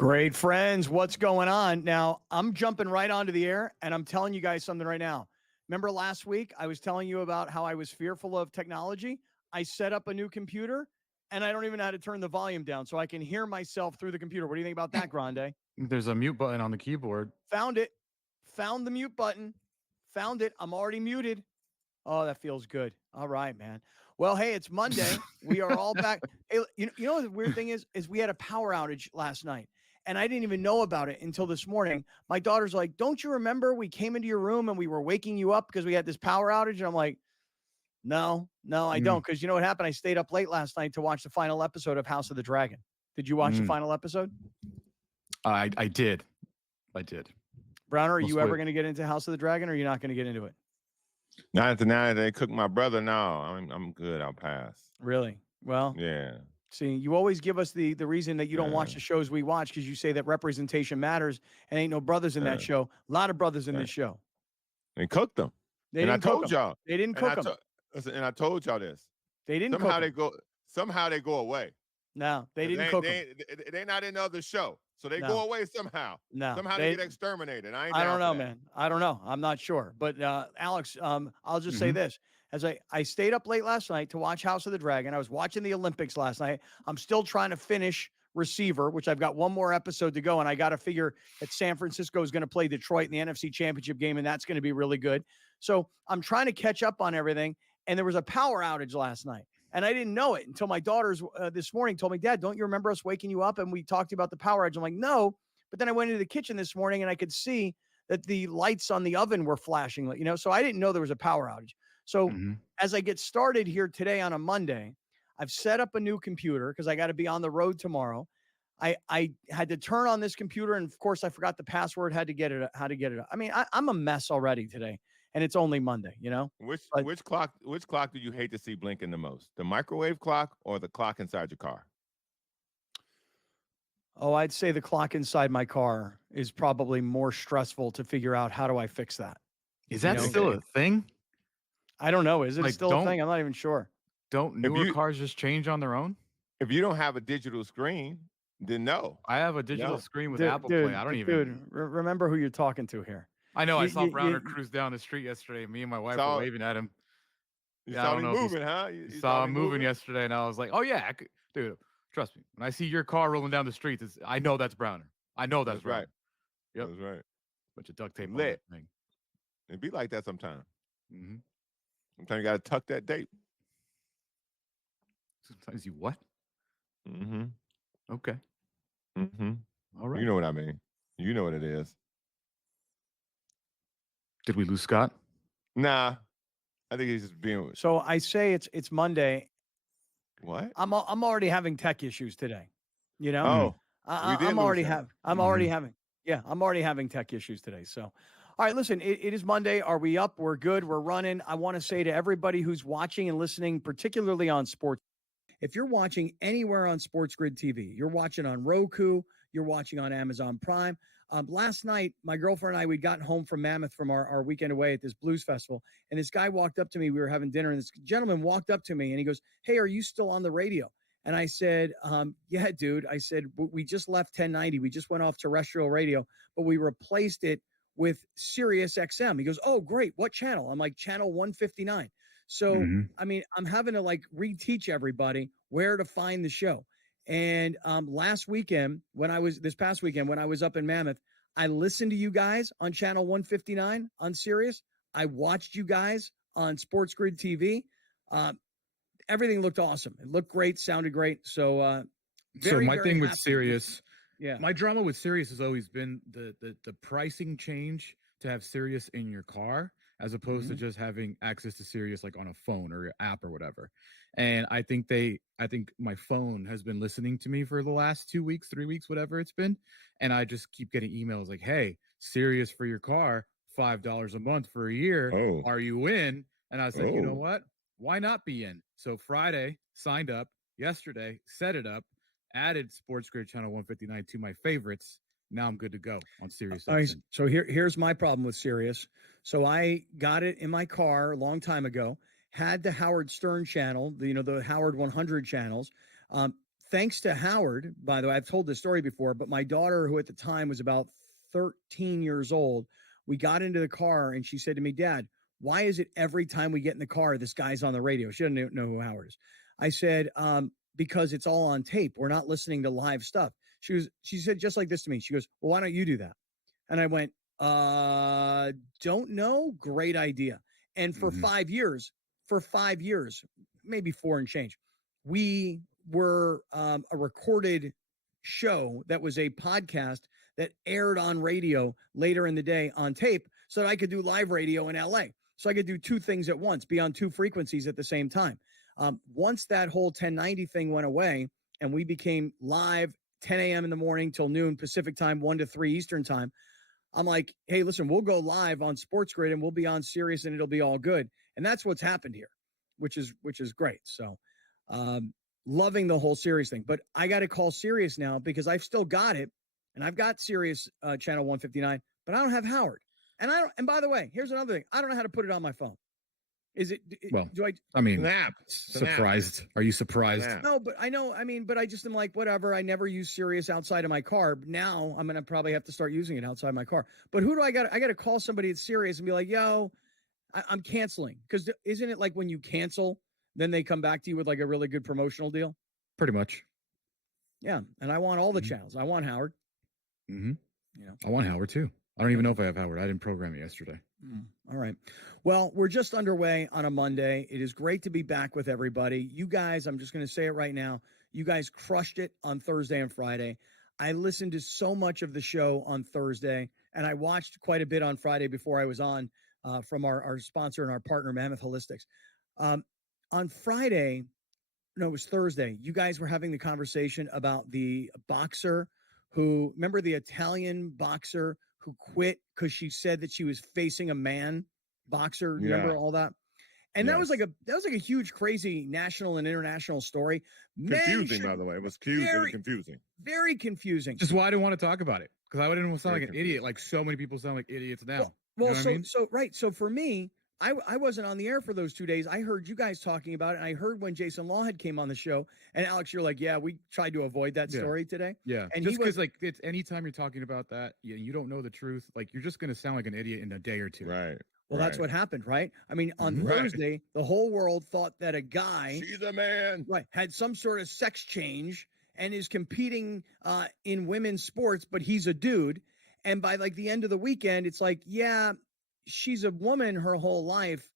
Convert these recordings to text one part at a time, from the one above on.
Great friends, what's going on? Now, I'm jumping right onto the air, and I'm telling you guys something right now. Remember last week, I was telling you about how I was fearful of technology? I set up a new computer, and I don't even know how to turn the volume down, so I can hear myself through the computer. What do you think about that, Grande? There's a mute button on the keyboard. Found it. Found the mute button. Found it. I'm already muted. Oh, that feels good. All right, man. Well, hey, it's Monday. We are all back. Hey, you know what the weird thing is we had a power outage last night, and I didn't even know about it until this morning. My daughter's like, "Don't you remember we came into your room and we were waking you up because we had this power outage?" And I'm like, No, I don't. Because you know what happened? I stayed up late last night to watch the final episode of House of the Dragon. Did you watch the final episode? I did. Browner, are you ever going to get into House of the Dragon, or are you not going to get into it? Now that they cook my brother, no, I'm good. I'll pass. Really? Well, yeah. See, you always give us the reason that you don't watch the shows we watch because you say that representation matters and ain't no brothers in that show. A lot of brothers in this show. They cooked them. They and didn't I cook told them. y'all. They didn't cook them. And I told y'all this. They didn't somehow cook they them. go. Somehow they go away. No, they didn't cook them. They're not in the other show. So they go away somehow. No. Somehow they get exterminated. I don't know, man. I don't know. I'm not sure. But Alex, I'll just say this. As I stayed up late last night to watch House of the Dragon. I was watching the Olympics last night. I'm still trying to finish Receiver, which I've got one more episode to go, and I got to figure that San Francisco is going to play Detroit in the NFC Championship game, and that's going to be really good. So I'm trying to catch up on everything, and there was a power outage last night, and I didn't know it until my daughters this morning told me, Dad, don't you remember us waking you up and we talked about the power outage? I'm like, no, but then I went into the kitchen this morning, and I could see that the lights on the oven were flashing, so I didn't know there was a power outage. So as I get started here today on a Monday, I've set up a new computer because I got to be on the road tomorrow. I had to turn on this computer, and of course I forgot the password, how to get it. I mean, I'm a mess already today, and it's only Monday, Which clock do you hate to see blinking the most? The microwave clock or the clock inside your car? Oh, I'd say the clock inside my car is probably more stressful to figure out how do I fix that. Is that still a thing? I don't know. Is it still a thing? I'm not even sure. Don't newer cars just change on their own? If you don't have a digital screen, then no. I have a digital screen with Apple Play. I don't even. Remember who you're talking to here. I know. I saw Browner cruise down the street yesterday. Me and my wife were waving at him. You saw me moving, huh? You saw him moving yesterday, and I was like, oh, yeah. Dude, trust me. When I see your car rolling down the street, I know that's Browner. I know that's right. Yep. That's right. Bunch of duct tape on that thing. It'd be like that sometime. Sometimes you got to tuck that tape. Sometimes you what? Okay. All right. You know what I mean. You know what it is. Did we lose Scott? Nah. I think he's just being. So I say it's Monday. What? I'm already having tech issues today. Oh. I'm already having tech issues today. So, all right, listen, it is Monday. Are we up? We're good. We're running. I want to say to everybody who's watching and listening, particularly on sports, if you're watching anywhere on SportsGrid TV, you're watching on Roku, you're watching on Amazon Prime. Last night, my girlfriend and I, we'd gotten home from Mammoth from our weekend away at this blues festival. And this guy walked up to me. We were having dinner, and this gentleman walked up to me and he goes, "Hey, are you still on the radio?" And I said, yeah, dude. I said, we just left 1090. We just went off terrestrial radio, but we replaced it with Sirius XM. He goes, "Oh, great. What channel?" I'm like, channel 159. So, I mean, I'm having to reteach everybody where to find the show. And this past weekend, when I was up in Mammoth, I listened to you guys on channel 159 on Sirius. I watched you guys on SportsGrid TV. Everything looked awesome. It looked great, sounded great. So, my thing with Sirius, yeah, my drama with Sirius has always been the pricing change to have Sirius in your car, as opposed to just having access to Sirius on a phone or your app or whatever. And I think my phone has been listening to me for the last 2 weeks, 3 weeks, whatever it's been. And I just keep getting emails like, "Hey, Sirius for your car, $5 a month for a year. Oh. Are you in?" And I was like, you know what? Why not be in? So Friday, signed up. Yesterday, set it up, added SportsGrid channel 159 to my favorites. Now I'm good to go on Sirius. All right, so here's my problem with Sirius. So I got it in my car a long time ago, had the Howard Stern channel, the Howard 100 channels, thanks to Howard, by the way, I've told this story before, but my daughter, who at the time was about 13 years old, we got into the car and she said to me, Dad, why is it every time we get in the car, this guy's on the radio? She doesn't know who Howard is. I said, because it's all on tape. We're not listening to live stuff. She said just like this to me. She goes, well, why don't you do that? And I went, don't know. Great idea. And for 5 years, maybe 4 and change, we were a recorded show that was a podcast that aired on radio later in the day on tape so that I could do live radio in LA. So I could do 2 things at once, be on 2 frequencies at the same time. Once that whole 1090 thing went away and we became live 10 a.m. in the morning till noon Pacific time, 1 to 3 Eastern time, I'm like, hey, listen, we'll go live on SportsGrid and we'll be on Sirius and it'll be all good. And that's what's happened here, which is great. So loving the whole Sirius thing. But I got to call Sirius now because I've still got it. And I've got Sirius channel 159, but I don't have Howard. And by the way, here's another thing. I don't know how to put it on my phone. Is it? Well, do I? I mean, Snap. surprised. Are you surprised? Snap. No, but I know. I mean, but I just am like, whatever. I never use Sirius outside of my car. Now I'm gonna probably have to start using it outside my car. But who do I got? I got to call somebody at Sirius and be like, yo, I'm canceling. Because isn't it like when you cancel, then they come back to you with like a really good promotional deal? Pretty much. Yeah, and I want all the channels. I want Howard. Mm-hmm. You know, I want Howard too. I don't even know if I have Howard. I didn't program it yesterday. All right. Well, we're just underway on a Monday. It is great to be back with everybody. You guys, I'm just going to say it right now. You guys crushed it on Thursday and Friday. I listened to so much of the show on Thursday, and I watched quite a bit on Friday before I was on from our sponsor and our partner, Mammoth Holistics. On Friday, no, it was Thursday, you guys were having the conversation about the boxer who, remember the Italian boxer who quit because she said that she was facing a man boxer. Remember all that? And that was like a huge, crazy national and international story. Confusing, by the way. It was very confusing. Very confusing. Just why I didn't want to talk about it. Because I didn't want to sound like an idiot. Like so many people sound like idiots now. Well, you know what I mean? So for me, I wasn't on the air for those 2 days. I heard you guys talking about it. And I heard when Jason Lawhead came on the show. And Alex, you're like, yeah, we tried to avoid that story today. Yeah. And just because like it's anytime you're talking about that, you don't know the truth. Like you're just going to sound like an idiot in a day or two. Right. Well, that's what happened, right? I mean, on Thursday, the whole world thought that a guy, she's a man, had some sort of sex change and is competing in women's sports, but he's a dude. And by like the end of the weekend, it's like, yeah, she's a woman her whole life.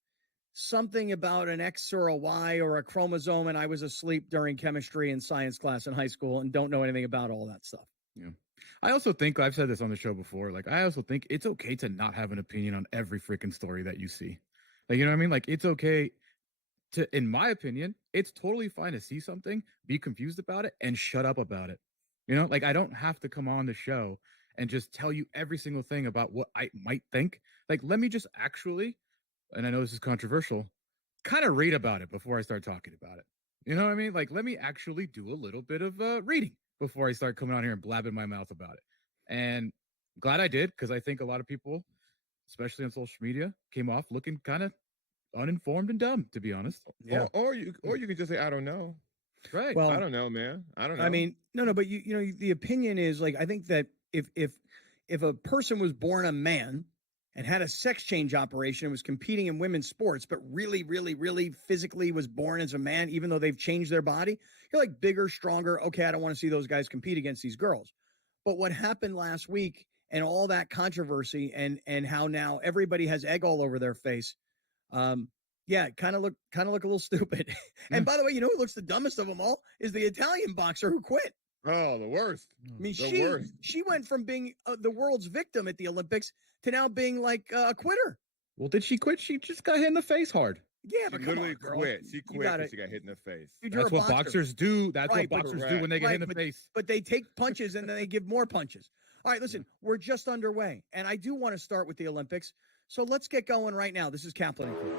Something about an X or a Y or a chromosome, and I was asleep during chemistry and science class in high school and don't know anything about all that stuff. Yeah. I also think, I've said this on the show before, like, I also think it's okay to not have an opinion on every freaking story that you see. Like, you know what I mean? Like, it's okay to, in my opinion, it's totally fine to see something, be confused about it, and shut up about it. You know, like, I don't have to come on the show and just tell you every single thing about what I might think. Like, let me just actually, and I know this is controversial, kind of read about it before I start talking about it. You know what I mean? Like, let me actually do a little bit of reading before I start coming on here and blabbing my mouth about it. And I'm glad I did, because I think a lot of people, especially on social media, came off looking kind of uninformed and dumb, to be honest. Yeah. Or you can just say, I don't know. Right. Well, I don't know, man. I don't know. I mean, no, but you know, the opinion is like, I think that if a person was born a man and had a sex change operation and was competing in women's sports, but really, really, really physically was born as a man, even though they've changed their body, you're like bigger, stronger. Okay, I don't want to see those guys compete against these girls. But what happened last week and all that controversy and how now everybody has egg all over their face, kind of look a little stupid. And by the way, you know who looks the dumbest of them all is the Italian boxer who quit. Oh, the worst. I mean, she went from being the world's victim at the Olympics to now being like a quitter. Well, did she quit? She just got hit in the face hard. Yeah, She but come on, literally girl. quit. She quit gotta- because she got hit in the face. Dude, you're That's a what boxer. boxers do. That's Right, what but- boxers do when they get hit in the face. But they take punches and then they give more punches. All right, listen, we're just underway. And I do want to start with the Olympics. So let's get going right now. This is Kaplan and Crew.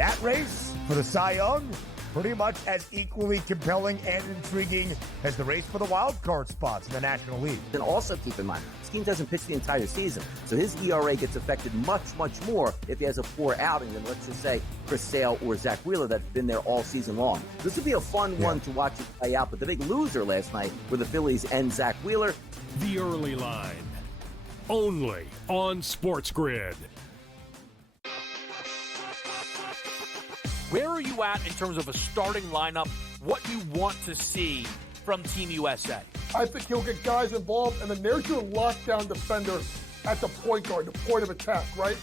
that race for the Cy Young, pretty much as equally compelling and intriguing as the race for the wild card spots in the National League. And also keep in mind, this team doesn't pitch the entire season, so his ERA gets affected much, much more if he has a poor outing than, let's just say, Chris Sale or Zach Wheeler that's been there all season long. This would be a fun one to watch it play out, but the big loser last night were the Phillies and Zach Wheeler. The Early Line, only on SportsGrid. Where are you at in terms of a starting lineup, what you want to see from Team USA? I think he'll get guys involved, and then there's your lockdown defender at the point guard, the point of attack, right?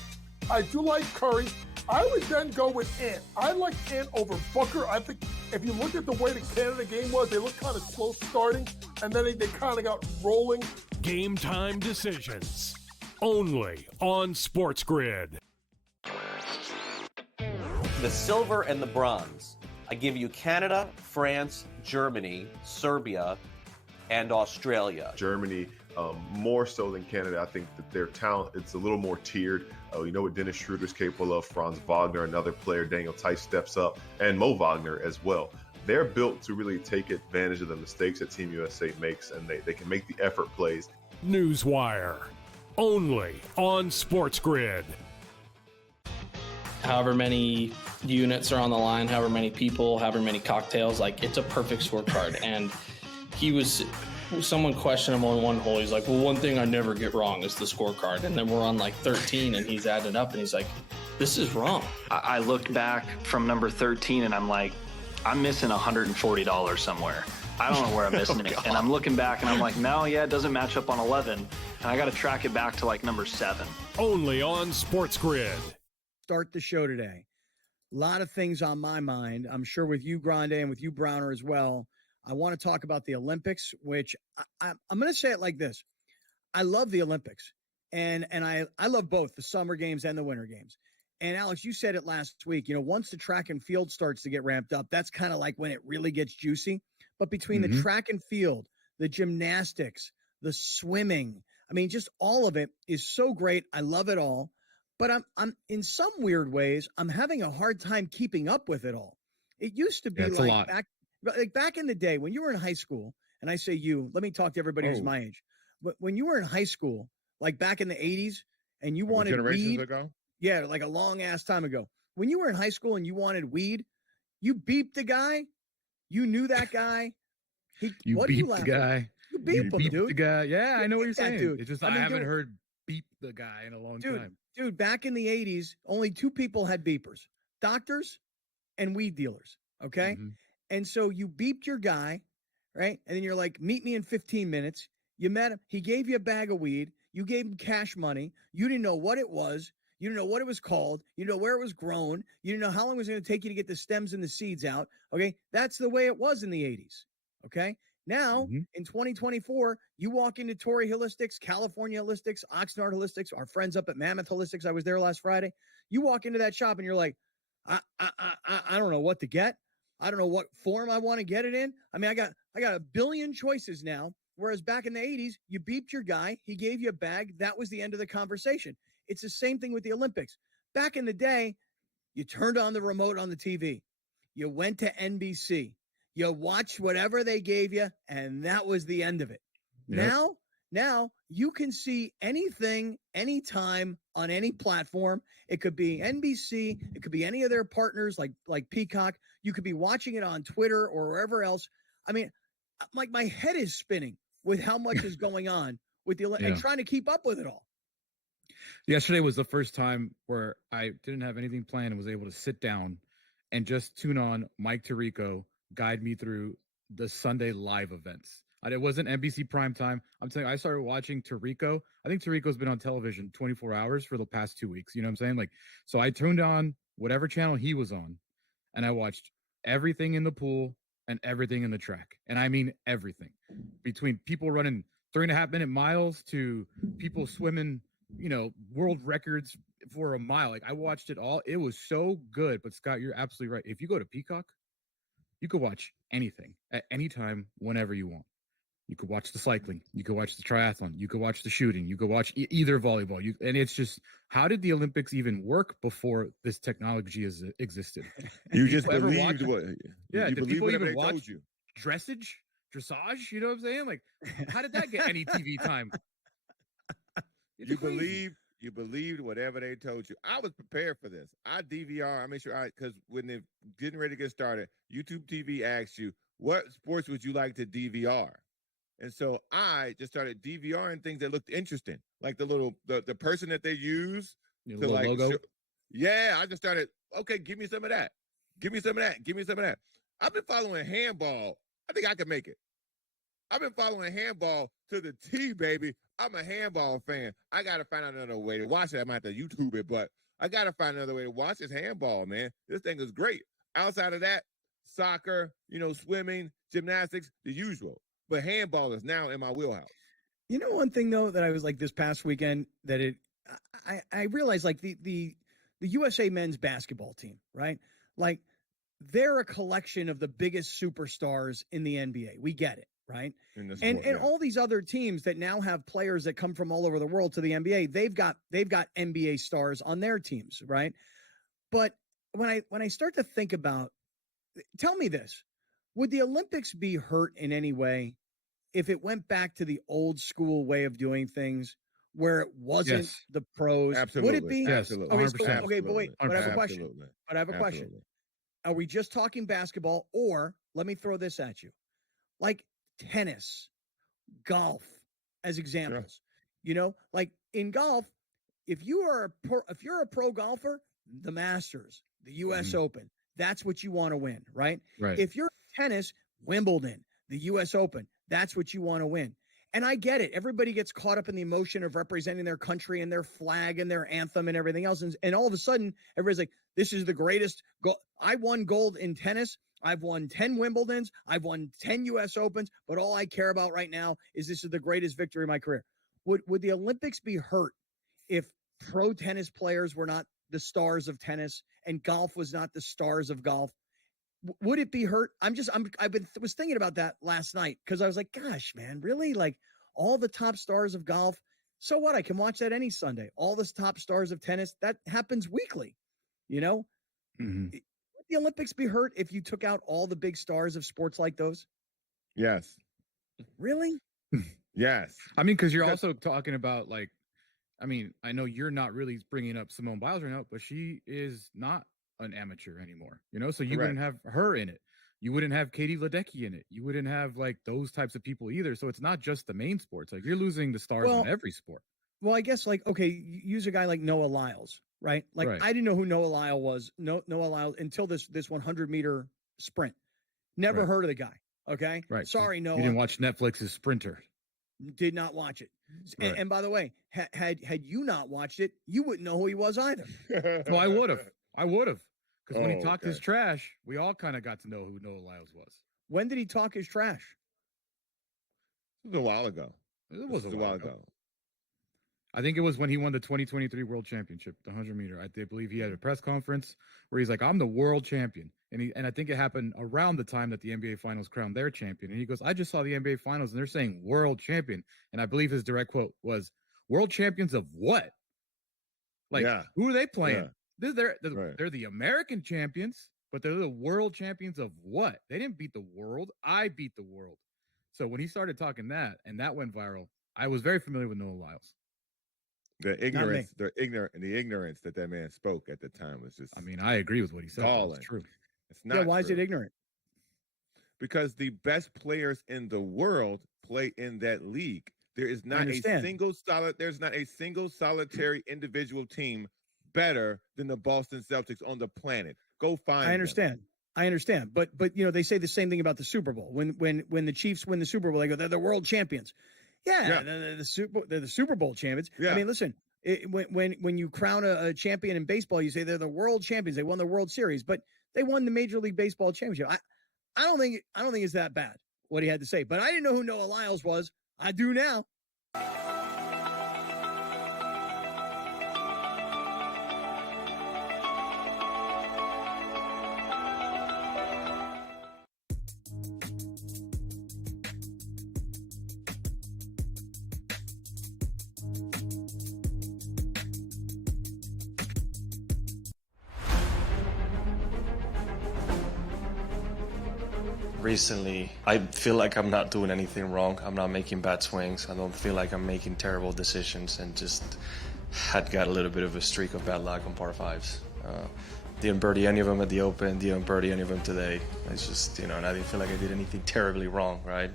I do like Curry. I would then go with Ant. I like Ant over Booker. I think if you look at the way the Canada game was, they looked kind of slow starting, and then they kind of got rolling. Game time decisions, only on SportsGrid. The silver and the bronze. I give you Canada, France, Germany, Serbia, and Australia. Germany, more so than Canada. I think that their talent, it's a little more tiered. You know what Dennis Schroeder's capable of, Franz Wagner, another player, Daniel Tice steps up, and Mo Wagner as well. They're built to really take advantage of the mistakes that Team USA makes, and they can make the effort plays. Newswire, only on SportsGrid. However many units are on the line, however many people, however many cocktails, like it's a perfect scorecard. And someone questioned him on one hole. He's like, well, one thing I never get wrong is the scorecard. And then we're on like 13 and he's adding up and he's like, this is wrong. I looked back from number 13 and I'm like, I'm missing $140 somewhere. I don't know where I'm missing it. And I'm looking back and I'm like, no, yeah, it doesn't match up on 11. And I got to track it back to like number 7. Only on SportsGrid. Start the show today. A lot of things on my mind. I'm sure with you, Grande, and with you, Browner, as well. I want to talk about the Olympics, which I'm going to say it like this. I love the Olympics, and I love both the summer games and the winter games. And, Alex, you said it last week. Once the track and field starts to get ramped up, that's kind of like when it really gets juicy. But between the track and field, the gymnastics, the swimming, I mean, just all of it is so great. I love it all. But I'm in some weird ways, I'm having a hard time keeping up with it all. It used to be back in the day when you were in high school, and I say you, let me talk to everybody who's my age. But when you were in high school, like back in the 80s, and you wanted generations weed, ago? Yeah, like a long ass time ago. When you were in high school and you wanted weed, you beeped the guy. You knew that guy. You beeped the guy. You beeped him, dude. The guy. Yeah, I know what you're saying. Dude. It's just I haven't heard beep the guy in a long time. Dude, back in the 80s, only 2 people had beepers, doctors and weed dealers, okay? Mm-hmm. And so you beeped your guy, right? And then you're like, meet me in 15 minutes. You met him. He gave you a bag of weed. You gave him cash money. You didn't know what it was. You didn't know what it was called. You didn't know where it was grown. You didn't know how long it was going to take you to get the stems and the seeds out, okay? That's the way it was in the 80s, okay? Now, in 2024, you walk into Torrey Holistics, California Holistics, Oxnard Holistics, our friends up at Mammoth Holistics. I was there last Friday. You walk into that shop and you're like, I don't know what to get. I don't know what form I want to get it in. I mean, I got a billion choices now. Whereas back in the 80s, you beeped your guy. He gave you a bag. That was the end of the conversation. It's the same thing with the Olympics. Back in the day, you turned on the remote on the TV. You went to NBC. You watched whatever they gave you, and that was the end of it. Yep. Now you can see anything, anytime on any platform. It could be NBC. It could be any of their partners like Peacock. You could be watching it on Twitter or wherever else. I mean, like my head is spinning with how much is going on with the and trying to keep up with it all. Yesterday was the first time where I didn't have anything planned and was able to sit down and just tune on Mike Tirico guide me through the Sunday live events. It wasn't NBC primetime. I'm saying I started watching Tirico. I think Tirico's been on television 24 hours for the past 2 weeks. You know what I'm saying? Like, so I tuned on whatever channel he was on, and I watched everything in the pool and everything in the track. And I mean everything. Between people running 3.5-minute miles to people swimming, world records for a mile. Like, I watched it all. It was so good. But Scott, you're absolutely right. If you go to Peacock, you could watch anything at any time, whenever you want. You could watch the cycling. You could watch the triathlon. You could watch the shooting. You could watch either volleyball. And it's just, how did the Olympics even work before this technology has existed? You just believed what? Yeah, you did believe people whatever even they watch told you. dressage? Dressage? You know what I'm saying? Like, how did that get any TV time? It's crazy. You believed whatever they told you. I was prepared for this. I DVR. I made sure because when they're getting ready to get started, YouTube TV asks you, what sports would you like to DVR? And so I just started DVRing things that looked interesting, like the person that they use to like logo. Yeah, I just started. Okay, give me some of that. Give me some of that. Give me some of that. I've been following handball. I think I can make it. I've been following handball to the T, baby. I'm a handball fan. I got to find out another way to watch it. I might have to YouTube it, but I got to find another way to watch this handball, man. This thing is great. Outside of that, soccer, swimming, gymnastics, the usual. But handball is now in my wheelhouse. You know, one thing though that I was like this past weekend that I realized like the USA men's basketball team, right? Like they're a collection of the biggest superstars in the NBA. We get it, right? And all these other teams that now have players that come from all over the world to the NBA, they've got NBA stars on their teams, right? But when I start to think about, tell me this, would the Olympics be hurt in any way if it went back to the old school way of doing things where it wasn't the pros? Absolutely. Would it be? Yes. Okay, 100%. okay, but wait, but I have a question. Absolutely. But I have a question. Absolutely. Are we just talking basketball, or let me throw this at you, like tennis, golf, as examples? Sure. Like in golf, if you're a pro golfer, the Masters, the U.S. Open, that's what you want to win, right? Right. If you're tennis, Wimbledon, the U.S. Open, that's what you want to win. And I get it. Everybody gets caught up in the emotion of representing their country and their flag and their anthem and everything else. And all of a sudden, everybody's like, this is the greatest. I won gold in tennis. I've won 10 Wimbledons. I've won 10 U.S. Opens. But all I care about right now is this is the greatest victory of my career. Would the Olympics be hurt if pro tennis players were not the stars of tennis and golf was not the stars of golf? Would it be hurt? I was thinking about that last night because I was like, gosh, man, really? Like all the top stars of golf. So what? I can watch that any Sunday. All the top stars of tennis, that happens weekly, Mm-hmm. Would the Olympics be hurt if you took out all the big stars of sports like those? Yes. Really? Yes. I mean, because you're also talking about like, I know you're not really bringing up Simone Biles right now, but she is not an amateur anymore, so you wouldn't have her in it. You wouldn't have Katie Ledecky in it. You wouldn't have like those types of people either. So it's not just the main sports. Like you're losing the stars in every sport. Well, I guess like, okay, use a guy like Noah Lyles, right? Like I didn't know who Noah Lyles was. Noah Lyles until this 100-meter sprint. Never heard of the guy. Okay. Right. Sorry, Noah. You didn't watch Netflix's Sprinter. Did not watch it. And by the way, had you not watched it, you wouldn't know who he was either. No, I would have. Because when he talked his trash, we all kind of got to know who Noah Lyles was. When did he talk his trash? It was a while ago. It was a while ago. I think it was when he won the 2023 World Championship, the 100-meter. I believe he had a press conference where he's like, "I'm the world champion." And I think it happened around the time that the NBA Finals crowned their champion. And he goes, "I just saw the NBA Finals and they're saying world champion." And I believe his direct quote was, "World champions of what? Like, who are they playing?" Yeah. They're the American champions, but they're the world champions of what? They didn't beat the world. I beat the world. So when he started talking that, and that went viral, I was very familiar with Noah Lyles. The ignorance that man spoke at the time was just. I agree with what he said. It's true. It's not. Why is it ignorant? Because the best players in the world play in that league. There is not a single solitary individual team better than the Boston Celtics on the planet. Go find. I understand. But they say the same thing about the Super Bowl. When the Chiefs win the Super Bowl, they go, they're the world champions. Yeah. They're the Super Bowl champions. Yeah. Listen, when you crown a champion in baseball, you say they're the world champions. They won the World Series, but they won the Major League Baseball championship. I don't think it's that bad what he had to say. But I didn't know who Noah Lyles was. I do now. recently, I feel like I'm not doing anything wrong. I'm not making bad swings. I don't feel like I'm making terrible decisions, and just had got a little bit of a streak of bad luck on par fives. Didn't birdie any of them at the Open, didn't birdie any of them today. It's just, and I didn't feel like I did anything terribly wrong, right?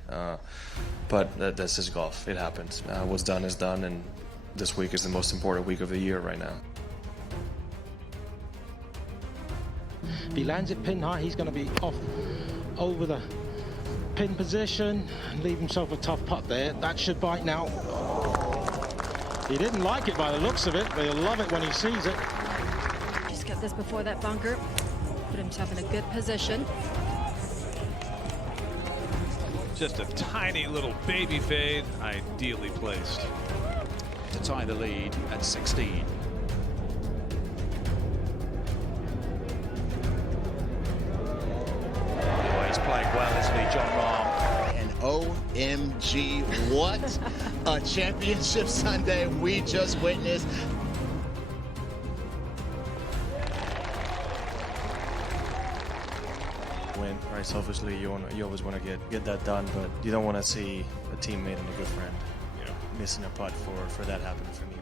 But that's just golf. It happens. What's done is done, and this week is the most important week of the year right now. If he lands it pin high, he's going to be off over the pin position and leave himself a tough putt there. That should bite now. He didn't like it by the looks of it, but he'll love it when he sees it. Just got this before that bunker. Put himself in a good position. Just a tiny little baby fade, ideally placed. To tie the lead at 16. Oh, he's playing well, isn't he, John Rahm? And OMG, what a championship Sunday we just witnessed. Win, right? Selfishly, you always want to get that done, but you don't want to see a teammate and a good friend, missing a putt for that happening for me.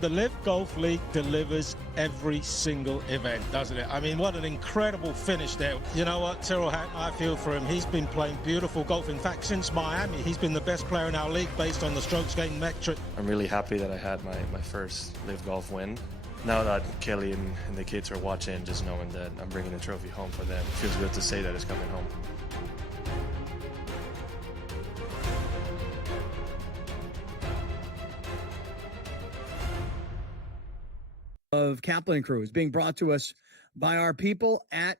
The Live Golf League delivers every single event, doesn't it? I mean, what an incredible finish there. You know what, Tyrrell Hatton, I feel for him. He's been playing beautiful golf. In fact, since Miami, he's been the best player in our league based on the strokes gained metric. I'm really happy that I had my first Live Golf win. Now that Kelly and the kids are watching, just knowing that I'm bringing the trophy home for them, it feels good to say that it's coming home. Of Kaplan Crew is being brought to us by our people at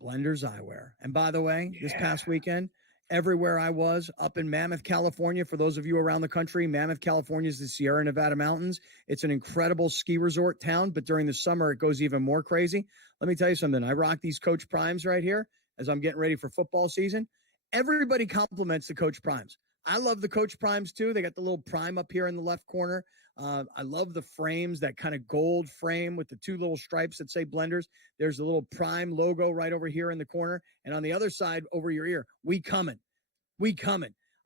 Blenders Eyewear. And by the way, this past weekend, everywhere I was up in Mammoth, California, for those of you around the country, Mammoth, California is the Sierra Nevada mountains. It's an incredible ski resort town, but during the summer, it goes even more crazy. Let me tell you something. I rock these Coach Primes right here as I'm getting ready for football season. Everybody compliments the Coach Primes. I love the Coach Primes too. They got the little prime up here in the left corner. I love the frames, that kind of gold frame with the two little stripes that say Blenders. There's a little prime logo right over here in the corner. And on the other side over your ear, we coming.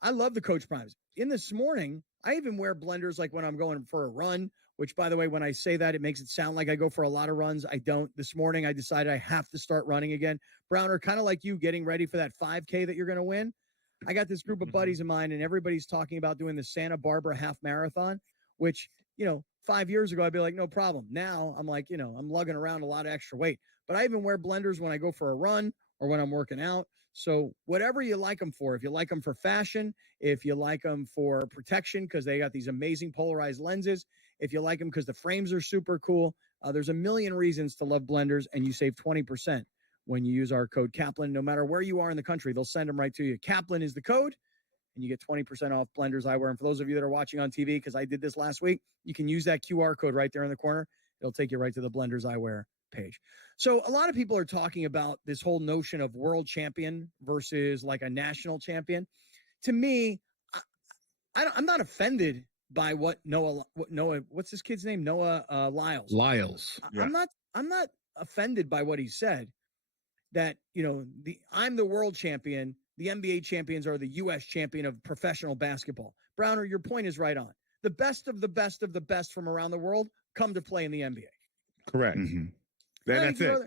I love the Coach Primes. In this morning, I even wear Blenders like when I'm going for a run, which, by the way, when I say that, it makes it sound like I go for a lot of runs. I don't. This morning, I decided I have to start running again. Browner, kind of like you, getting ready for that 5K that you're going to win. I got this group of buddies of mine, and everybody's talking about doing the Santa Barbara half marathon, which, 5 years ago, I'd be like, no problem. Now I'm like, I'm lugging around a lot of extra weight. But I even wear Blenders when I go for a run or when I'm working out. So whatever you like them for, if you like them for fashion, if you like them for protection because they got these amazing polarized lenses, if you like them because the frames are super cool, there's a million reasons to love Blenders, and you save 20% when you use our code Kaplan. No matter where you are in the country, they'll send them right to you. Kaplan is the code, and you get 20% off Blenders Eyewear. And for those of you that are watching on TV, because I did this last week, you can use that QR code right there in the corner. It'll take you right to the Blenders Eyewear page. So a lot of people are talking about this whole notion of world champion versus like a national champion. To me, I'm not offended by what Noah, what's this kid's name? Noah Lyles. Yeah. I'm not offended by what he said, that, I'm the world champion. The NBA champions are the U.S. champion of professional basketball. Browner, your point is right on. The best of the best of the best from around the world come to play in the NBA. Correct. Mm-hmm. That's it.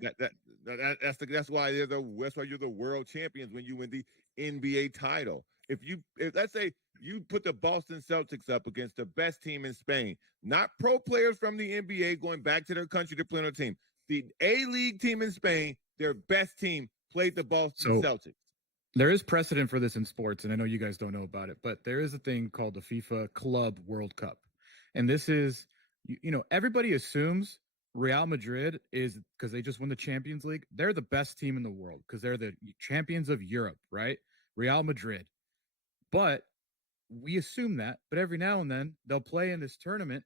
That's why you're the world champions when you win the NBA title. If let's say you put the Boston Celtics up against the best team in Spain, not pro players from the NBA going back to their country to play on a team. The A-League team in Spain, their best team, played the Boston Celtics. There is precedent for this in sports, and I know you guys don't know about it, but there is a thing called the FIFA Club World Cup. And this is, everybody assumes Real Madrid is, because they just won the Champions League, they're the best team in the world because they're the champions of Europe, right? Real Madrid. But we assume that, but every now and then they'll play in this tournament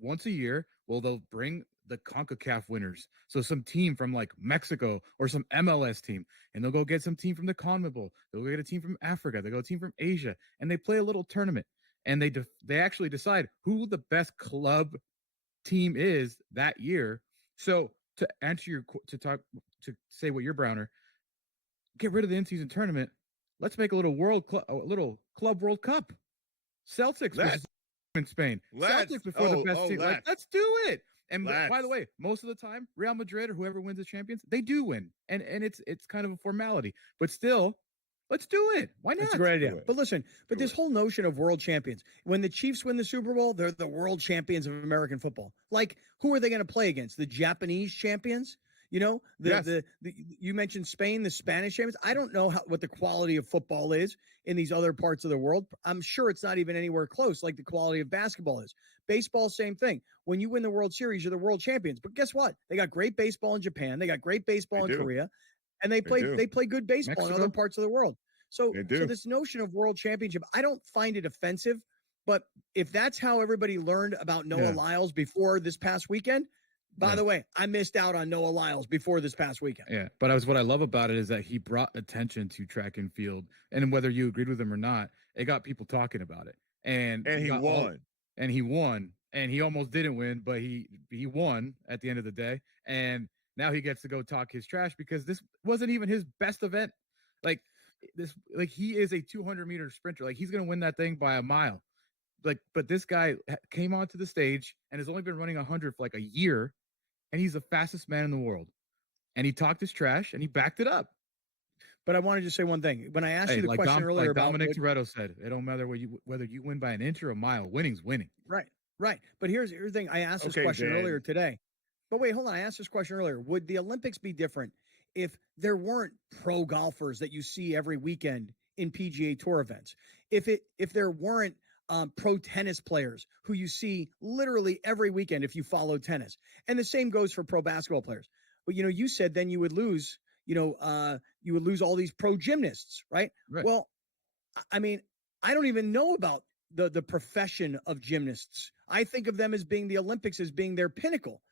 once a year. Well, they'll bring the CONCACAF winners. So some team from like Mexico or some MLS team, and they'll go get some team from the CONMEBOL. They'll get a team from Africa. They'll go a team from Asia, and they play a little tournament. And they actually decide who the best club team is that year. So to answer to say what you're Browner, get rid of the in-season tournament. Let's make a little club World Cup. Celtics versus in Spain. Celtics before the best team. Let's do it. And by the way, most of the time, Real Madrid or whoever wins the champions, they do win, and it's kind of a formality. But still, let's do it. Why not? That's a great idea. But listen, this whole notion of world champions, when the Chiefs win the Super Bowl, they're the world champions of American football. Like, who are they going to play against? The Japanese champions? You know, you mentioned Spain, the Spanish champions. I don't know what the quality of football is in these other parts of the world. I'm sure it's not even anywhere close like the quality of basketball is. Baseball, same thing. When you win the World Series, you're the world champions. But guess what? They got great baseball in Japan. They got great baseball in Korea. And they play good baseball in other parts of the world. So this notion of world championship, I don't find it offensive. But if that's how everybody learned about Noah Lyles before this past weekend, by the way, I missed out on Noah Lyles before this past weekend. Yeah, but what I love about it is that he brought attention to track and field, and whether you agreed with him or not, it got people talking about it. And he won. And he almost didn't win, but he won at the end of the day. And now he gets to go talk his trash because this wasn't even his best event. Like he is a 200-meter sprinter. Like, he's going to win that thing by a mile. But this guy came onto the stage and has only been running 100 for like a year. And he's the fastest man in the world. And he talked his trash, and he backed it up. But I wanted to say one thing. When I asked you the question earlier about Dominic Toretto said, it don't matter whether you win by an inch or a mile. Winning's winning. Right. But here's the thing. I asked this question earlier today. But wait, hold on. I asked this question earlier. Would the Olympics be different if there weren't pro golfers that you see every weekend in PGA Tour events? If there weren't pro tennis players who you see literally every weekend if you follow tennis. And the same goes for pro basketball players. But, you said then you would lose, you would lose all these pro gymnasts, right? Well, I mean, I don't even know about the profession of gymnasts. I think of them as being the Olympics as being their pinnacle.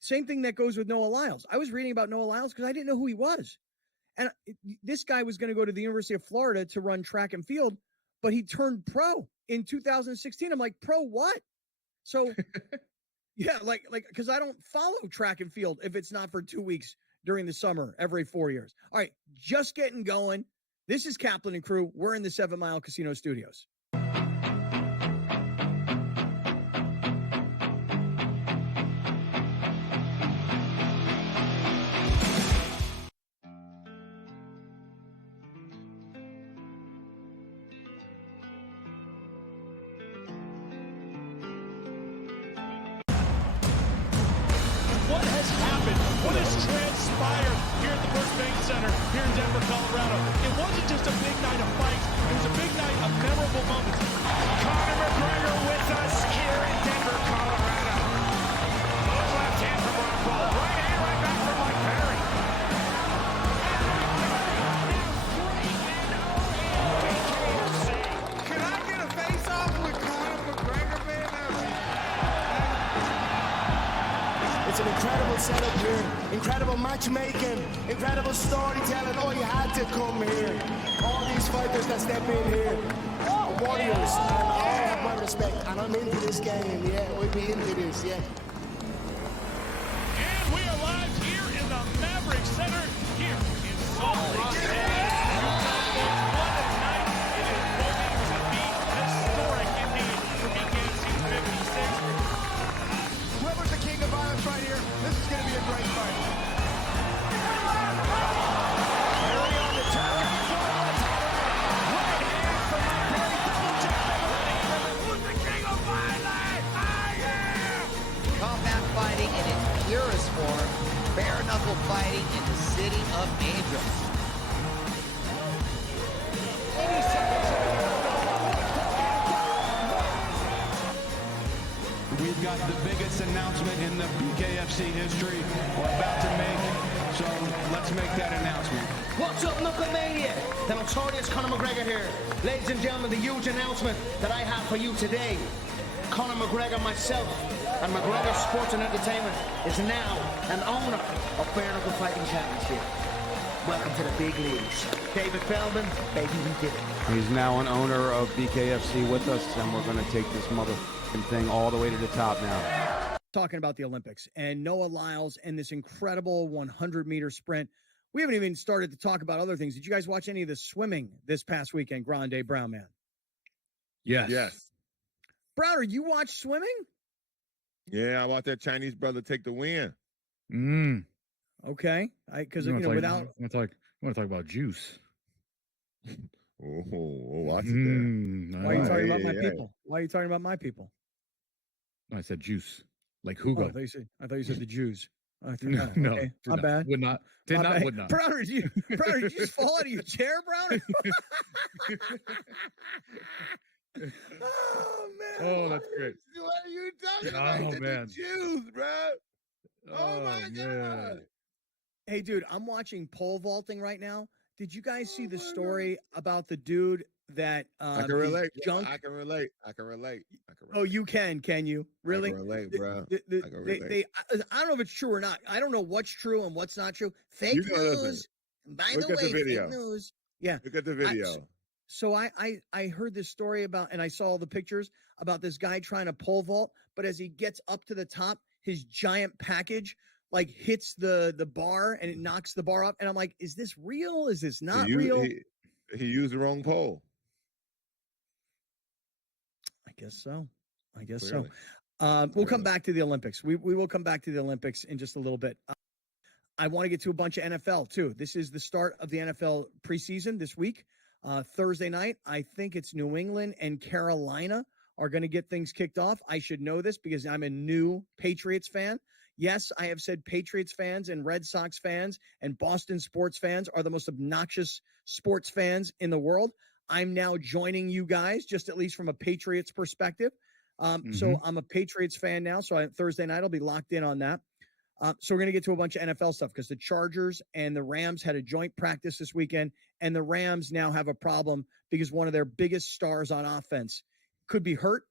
Same thing that goes with Noah Lyles. I was reading about Noah Lyles because I didn't know who he was. And this guy was going to go to the University of Florida to run track and field, but he turned pro in 2016. I'm like, pro what? So, yeah, because I don't follow track and field if it's not for 2 weeks during the summer every 4 years. All right, just getting going. This is Kaplan and crew. We're in the 7 Mile Casino Studios. Setup here, incredible matchmaking, incredible storytelling. Oh, you had to come here. All these fighters that step in here, warriors, and all have my respect. And I'm into this game, yeah. We'll be into this, yeah. And we are live here in the Maverick Center here in Salt Lake City. What a night! It is going to be historic indeed for BKFC 56. Whoever's the king of violence right here, this is going to be a great fight. Early on the turn. Right hand from my Perry, double jab. Who's the king of violence? I am! Combat fighting in its purest form. Bare knuckle fighting in the city of angels. 80 seconds. We've got the biggest announcement in the BKFC history we're about to make, so let's make that announcement. What's up, Knucklemania? The notorious Conor McGregor here. Ladies and gentlemen, the huge announcement that I have for you today. Conor McGregor, myself, and McGregor Sports and Entertainment is now an owner of Bare Knuckle Fighting Championship. Welcome to the big leagues. David Feldman, baby, we did it. He's now an owner of BKFC with us, and we're going to take this motherfucking thing all the way to the top now. talking about the Olympics and Noah Lyles and this incredible 100-meter sprint. We haven't even started to talk about other things. Did you guys watch any of the swimming this past weekend, Grande Brown Man? Yes. Browner, you watch swimming? Yeah, I watched that Chinese brother take the win. Okay. Because, want without... to talk about juice. Watch it there. Why are you talking about my people? Why are you talking about my people? No, I said juice. Like Oh, Hugo. I thought you said the Jews. No, okay. My bad. Would not. Did My not. bad. Would not. Browner, did you just fall out of your chair, Browner? Oh, man. Oh, that's great. What are you talking about? Oh, man. The Jews, bro. Oh, my God. Hey, dude, I'm watching pole vaulting right now. Did you guys see the story about the dude that I can relate. junk? I can relate. Oh, you can you? Really? I can relate, bro. I can relate. I don't know if it's true or not. I don't know what's true and what's not true. Fake You know, listen, news. By look the at the way, video. fake news. Yeah. Look at the video. So I heard this story about, and I saw all the pictures about this guy trying to pole vault, but as he gets up to the top, his giant package like hits the bar and it knocks the bar up. And I'm like, is this real? Is this not real? He used the wrong pole. I guess so. Clearly. We'll come back to the Olympics. We will come back to the Olympics in just a little bit. I want to get to a bunch of NFL too. This is the start of the NFL preseason this week. Thursday night, I think it's New England and Carolina are going to get things kicked off. I should know this because I'm a new Patriots fan. Yes, I have said Patriots fans and Red Sox fans and Boston sports fans are the most obnoxious sports fans in the world. I'm now joining you guys, just at least from a Patriots perspective. So I'm a Patriots fan now. So Thursday night, I'll be locked in on that. So we're going to get to a bunch of NFL stuff because the Chargers and the Rams had a joint practice this weekend, and the Rams now have a problem because one of their biggest stars on offense could be hurt.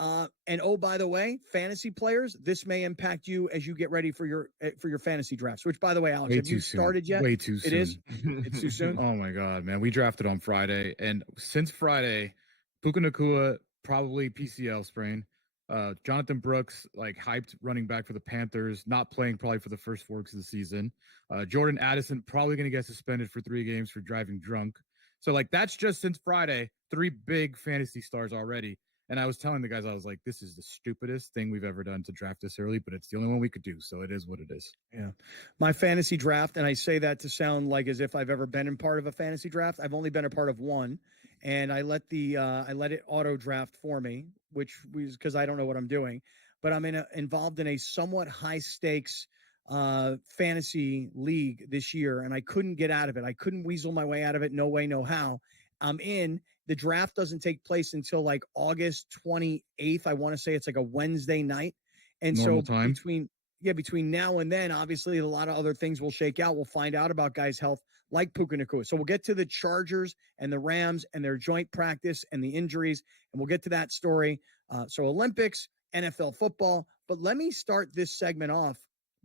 And oh, by the way, fantasy players, this may impact you as you get ready for your fantasy drafts. Which, by the way, Alex, have you started yet? Way too soon. It is. It's too soon. Oh my God, man! We drafted on Friday, and since Friday, Puka Nacua probably PCL sprain. Jonathan Brooks, like hyped running back for the Panthers, not playing probably for the first 4 weeks of the season. Jordan Addison probably going to get suspended for 3 games for driving drunk. So like that's just since Friday, 3 big fantasy stars already. And I was telling the guys, I was like, this is the stupidest thing we've ever done to draft this early, but it's the only one we could do. So it is what it is. Yeah. My fantasy draft, and I say that to sound like as if I've ever been in part of a fantasy draft. I've only been a part of one, and I let it auto draft for me, which was because I don't know what I'm doing. But I'm involved in a somewhat high stakes fantasy league this year, and I couldn't get out of it. I couldn't weasel my way out of it. No way, no how. I'm in. The draft doesn't take place until like August 28th. I want to say it's like a Wednesday night. And Normal so time. between now and then, obviously a lot of other things will shake out. We'll find out about guys' health like Puka Nacua. So we'll get to the Chargers and the Rams and their joint practice and the injuries, and we'll get to that story. So Olympics, NFL football. But let me start this segment off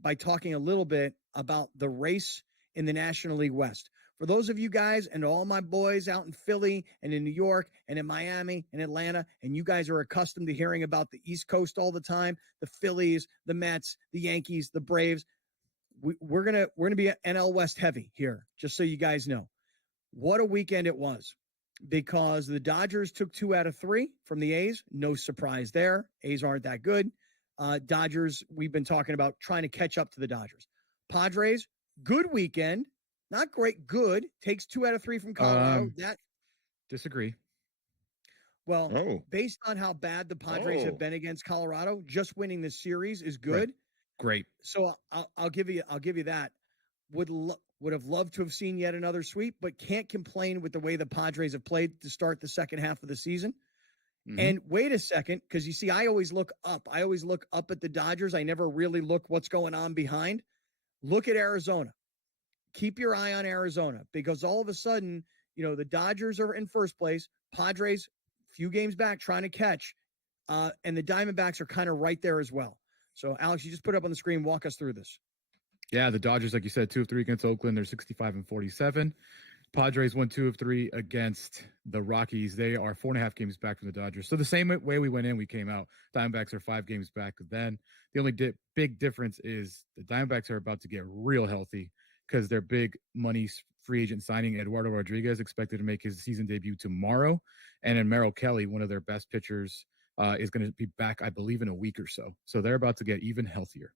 by talking a little bit about the race in the National League West. For those of you guys and all my boys out in Philly and in New York and in Miami and Atlanta, and you guys are accustomed to hearing about the East Coast all the time, the Phillies, the Mets, the Yankees, the Braves, we're gonna be NL West heavy here, just so you guys know. What a weekend it was, because the Dodgers took 2 out of 3 from the A's. No surprise there. A's aren't that good. Dodgers, we've been talking about trying to catch up to the Dodgers. Padres, good weekend. Not great, good. Takes 2 out of 3 from Colorado. Disagree. Well, based on how bad the Padres have been against Colorado, just winning this series is good. Right. Great. So I'll give you that. Would have loved to have seen yet another sweep, but can't complain with the way the Padres have played to start the second half of the season. Mm-hmm. And wait a second, because you see, I always look up. I always look up at the Dodgers. I never really look what's going on behind. Look at Arizona. Keep your eye on Arizona, because all of a sudden, the Dodgers are in first place. Padres, few games back, trying to catch. And the Diamondbacks are kind of right there as well. So, Alex, you just put up on the screen. Walk us through this. Yeah, the Dodgers, like you said, 2 of 3 against Oakland. They're 65-47. Padres won 2 of 3 against the Rockies. They are 4.5 games back from the Dodgers. So the same way we went in, we came out. Diamondbacks are 5 games back. Then the only big difference is the Diamondbacks are about to get real healthy because their big money free agent signing, Eduardo Rodriguez, expected to make his season debut tomorrow. And then Merrill Kelly, one of their best pitchers, is going to be back, I believe, in a week or so. So they're about to get even healthier.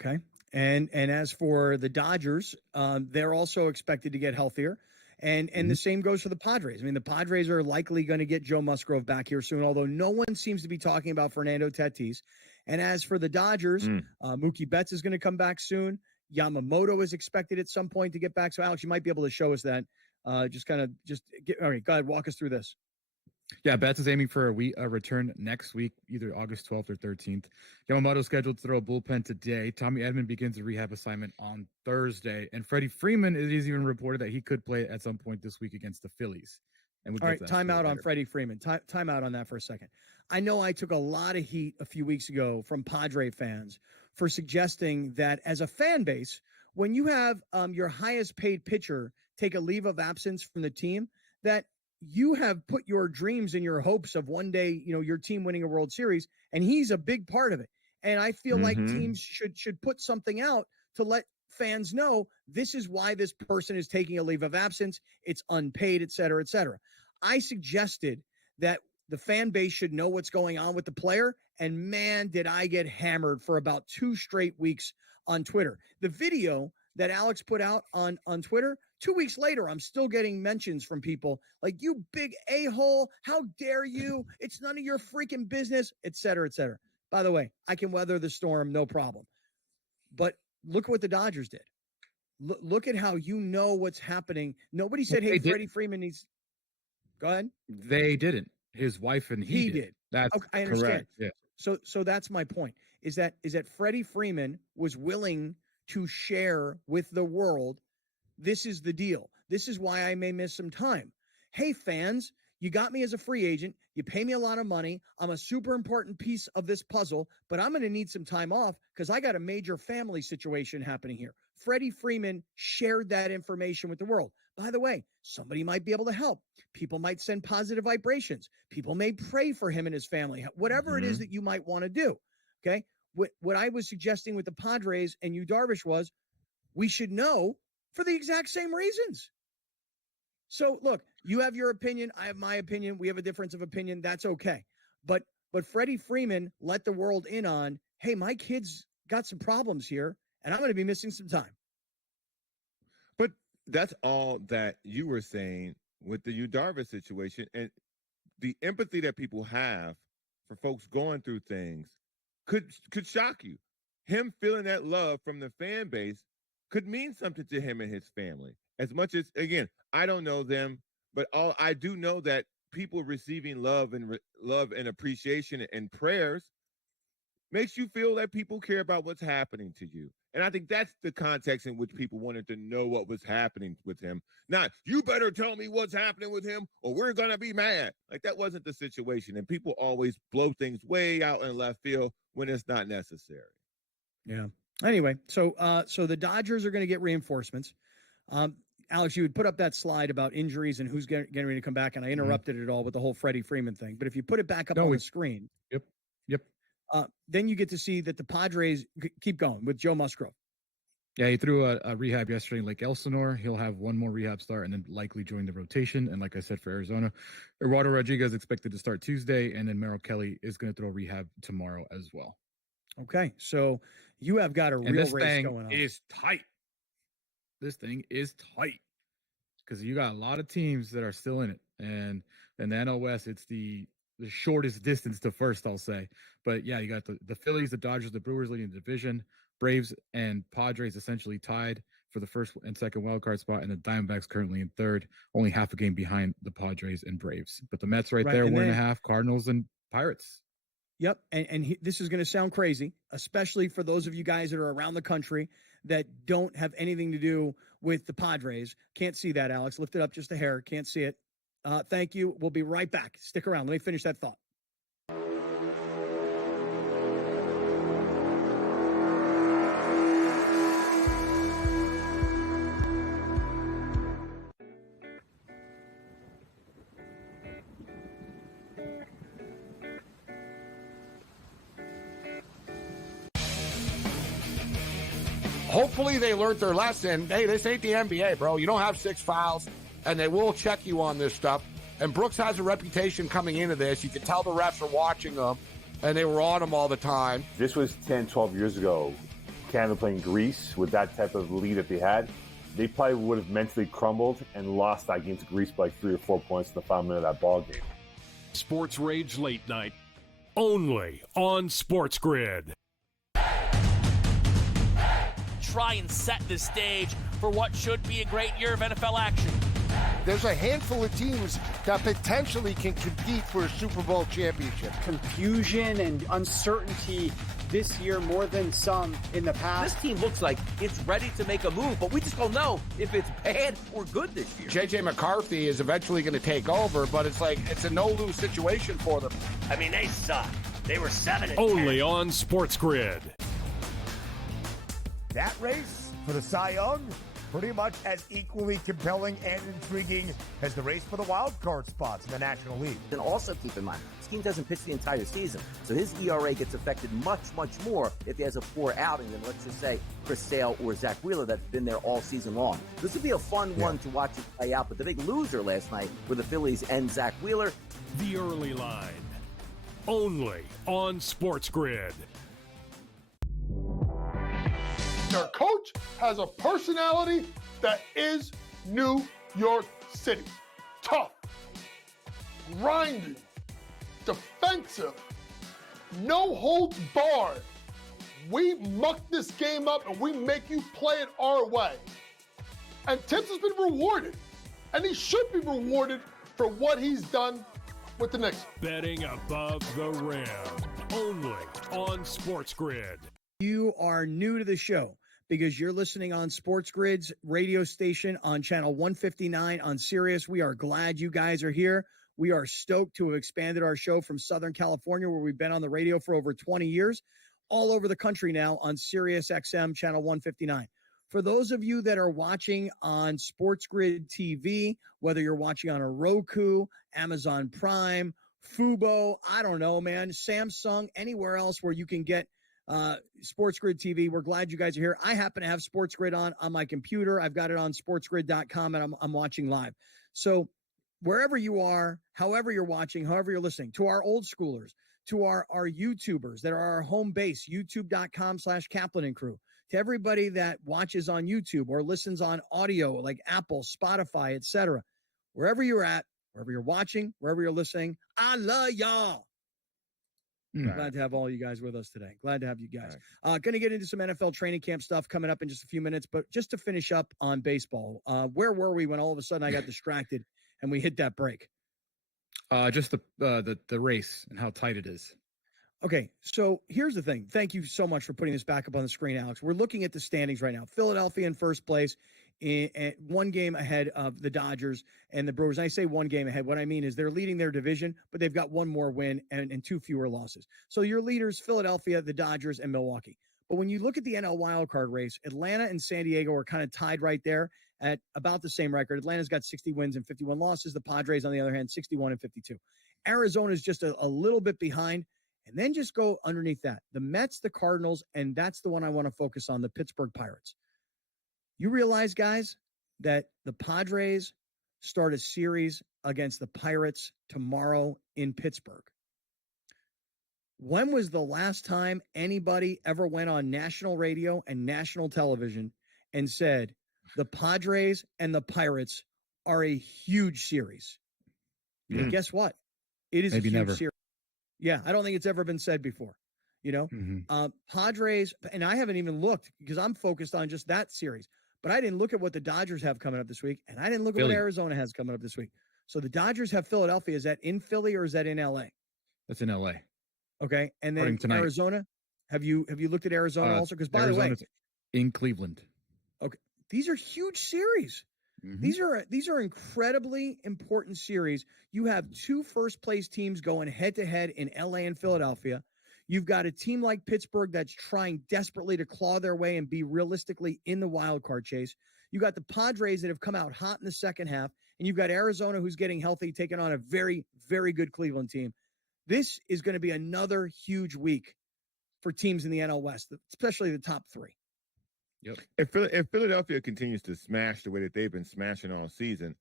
Okay. And as for the Dodgers, they're also expected to get healthier. And the same goes for the Padres. I mean, the Padres are likely going to get Joe Musgrove back here soon, although no one seems to be talking about Fernando Tatis. And as for the Dodgers, Mookie Betts is going to come back soon. Yamamoto is expected at some point to get back. So, Alex, you might be able to show us that. All right, go ahead, walk us through this. Yeah, Betts is aiming for a return next week, either August 12th or 13th. Yamamoto scheduled to throw a bullpen today. Tommy Edman begins a rehab assignment on Thursday. And Freddie Freeman, it is even reported that he could play at some point this week against the Phillies. And all right, time out on Freddie Freeman. Time out on that for a second. I know I took a lot of heat a few weeks ago from Padre fans for suggesting that as a fan base, when you have your highest paid pitcher take a leave of absence from the team, that you have put your dreams and your hopes of one day, your team winning a World Series, and he's a big part of it. And I feel like teams should put something out to let fans know this is why this person is taking a leave of absence. It's unpaid, et cetera, et cetera. I suggested that the fan base should know what's going on with the player. And man, did I get hammered for about 2 straight weeks on Twitter. The video that Alex put out on Twitter, 2 weeks later, I'm still getting mentions from people like, you big a-hole, how dare you? It's none of your freaking business, et cetera, et cetera. By the way, I can weather the storm, no problem. But look what the Dodgers did. Look at how what's happening. Nobody said, hey, Freddie Freeman needs... Go ahead. They didn't. His wife and he did. That's okay, I understand. Correct. Yeah. So that's my point, is that Freddie Freeman was willing to share with the world, this is the deal. This is why I may miss some time. Hey, fans, you got me as a free agent. You pay me a lot of money. I'm a super important piece of this puzzle, but I'm going to need some time off because I got a major family situation happening here. Freddie Freeman shared that information with the world. By the way, somebody might be able to help. People might send positive vibrations. People may pray for him and his family, whatever it is that you might want to do. Okay. What I was suggesting with the Padres and Yu Darvish was we should know for the exact same reasons. So look, you have your opinion. I have my opinion. We have a difference of opinion. That's okay. But Freddie Freeman let the world in on, hey, my kid's got some problems here and I'm going to be missing some time. But that's all that you were saying with the Yu Darvish situation, and the empathy that people have for folks going through things could shock you. Him feeling that love from the fan base could mean something to him and his family. As much as, again, I don't know them, but I do know that people receiving love and appreciation and prayers makes you feel that people care about what's happening to you. And I think that's the context in which people wanted to know what was happening with him. Not, you better tell me what's happening with him or we're going to be mad. Like, that wasn't the situation. And people always blow things way out in left field when it's not necessary. Yeah. Anyway, so the Dodgers are going to get reinforcements. Alex, you would put up that slide about injuries and who's getting ready to come back, and I interrupted it all with the whole Freddie Freeman thing. But if you put it back up on the screen. Yep. Then you get to see that the Padres keep going with Joe Musgrove. Yeah, he threw a rehab yesterday in Lake Elsinore. He'll have one more rehab start and then likely join the rotation. And like I said, for Arizona, Eduardo Rodriguez is expected to start Tuesday, and then Merrill Kelly is going to throw rehab tomorrow as well. Okay, so you have got a real race going on. This thing is tight because you got a lot of teams that are still in it. And in the NL West, it's the shortest distance to first, I'll say. But yeah, you got the Phillies, the Dodgers, the Brewers leading the division. Braves and Padres essentially tied for the first and second wildcard spot, and the Diamondbacks currently in third, only half a game behind the Padres and Braves. But the Mets right there, 1.5, Cardinals and Pirates. Yep, and this is going to sound crazy, especially for those of you guys that are around the country that don't have anything to do with the Padres. Can't see that, Alex. Lift it up just a hair. Can't see it. Thank you. We'll be right back. Stick around. Let me finish that thought. Hopefully they learned their lesson. Hey, this ain't the NBA, bro. You don't have 6 fouls, and they will check you on this stuff. And Brooks has a reputation coming into this. You can tell the refs are watching him, and they were on him all the time. This was 10, 12 years ago. Canada playing Greece with that type of lead that they had. They probably would have mentally crumbled and lost that game to Greece by 3 or 4 points in the final minute of that ball game. Sports Rage Late Night, only on SportsGrid. Try and set the stage for what should be a great year of NFL action. There's a handful of teams that potentially can compete for a Super Bowl championship. Confusion and uncertainty this year more than some in the past. This team looks like it's ready to make a move, but we just don't know if it's bad or good this year. J.J. McCarthy is eventually going to take over, but it's like it's a no-lose situation for them. I mean, they suck. They were 7-10. Only on SportsGrid. That race for the Cy Young, pretty much as equally compelling and intriguing as the race for the wild card spots in the National League. And also keep in mind, this team doesn't pitch the entire season, so his ERA gets affected much, much more if he has a poor outing than, let's just say, Chris Sale or Zach Wheeler that's been there all season long. This would be a fun one to watch it play out, but the big loser last night were the Phillies and Zach Wheeler. The Early Line, only on SportsGrid. Their coach has a personality that is New York City. Tough, grinding, defensive, no holds barred. We muck this game up and we make you play it our way. And Tibbs has been rewarded, and he should be rewarded for what he's done with the Knicks. Betting above the rim, only on SportsGrid. You are new to the show because you're listening on SportsGrid's radio station on channel 159 on Sirius. We are glad you guys are here. We are stoked to have expanded our show from Southern California, where we've been on the radio for over 20 years, all over the country now on Sirius XM channel 159. For those of you that are watching on SportsGrid TV, whether you're watching on a Roku, Amazon Prime, Fubo, I don't know, man, Samsung, anywhere else where you can get SportsGrid TV. We're glad you guys are here. I happen to have SportsGrid on my computer. I've got it on sportsgrid.com, and I'm watching live. So wherever you are, however you're watching, however you're listening, to our old schoolers, to our YouTubers that are our home base, youtube.com/Kaplan and crew, to everybody that watches on YouTube or listens on audio like Apple, Spotify, etc. Wherever you're at, wherever you're watching, wherever you're listening, I love y'all. Glad to have all you guys with us today. Glad to have you guys. Going to get into some NFL training camp stuff coming up in just a few minutes, but just to finish up on baseball, where were we when all of a sudden I got distracted and we hit that break? Just the race and how tight it is. Okay, so here's the thing. Thank you so much for putting this back up on the screen, Alex. We're looking at the standings right now. Philadelphia in first place, one game ahead of the Dodgers and the Brewers. I say one game ahead. What I mean is they're leading their division, but they've got one more win and 2 fewer losses. So your leaders, Philadelphia, the Dodgers, and Milwaukee. But when you look at the NL wildcard race, Atlanta and San Diego are kind of tied right there at about the same record. Atlanta's got 60 wins and 51 losses. The Padres, on the other hand, 61 and 52. Arizona's just a little bit behind. And then just go underneath that. The Mets, the Cardinals, and that's the one I want to focus on, the Pittsburgh Pirates. You realize, guys, that the Padres start a series against the Pirates tomorrow in Pittsburgh. When was the last time anybody ever went on national radio and national television and said the Padres and the Pirates are a huge series? And guess what? It is a huge series. Yeah, I don't think it's ever been said before, Padres, and I haven't even looked because I'm focused on just that series, but I didn't look at what the Dodgers have coming up this week, and I didn't look at what Arizona has coming up this week. So the Dodgers have Philadelphia. Is that in Philly or is that in L.A.? That's in L.A. Okay, and then Arizona, have you looked at Arizona also? Because by the way, in Cleveland. Okay, these are huge series. These are incredibly important series. You have 2 first-place teams going head-to-head in L.A. and Philadelphia. You've got a team like Pittsburgh that's trying desperately to claw their way and be realistically in the wild card chase. You got the Padres that have come out hot in the second half, and you've got Arizona who's getting healthy, taking on a very, very good Cleveland team. This is going to be another huge week for teams in the NL West, especially the top 3. Yep. If Philadelphia continues to smash the way that they've been smashing all season,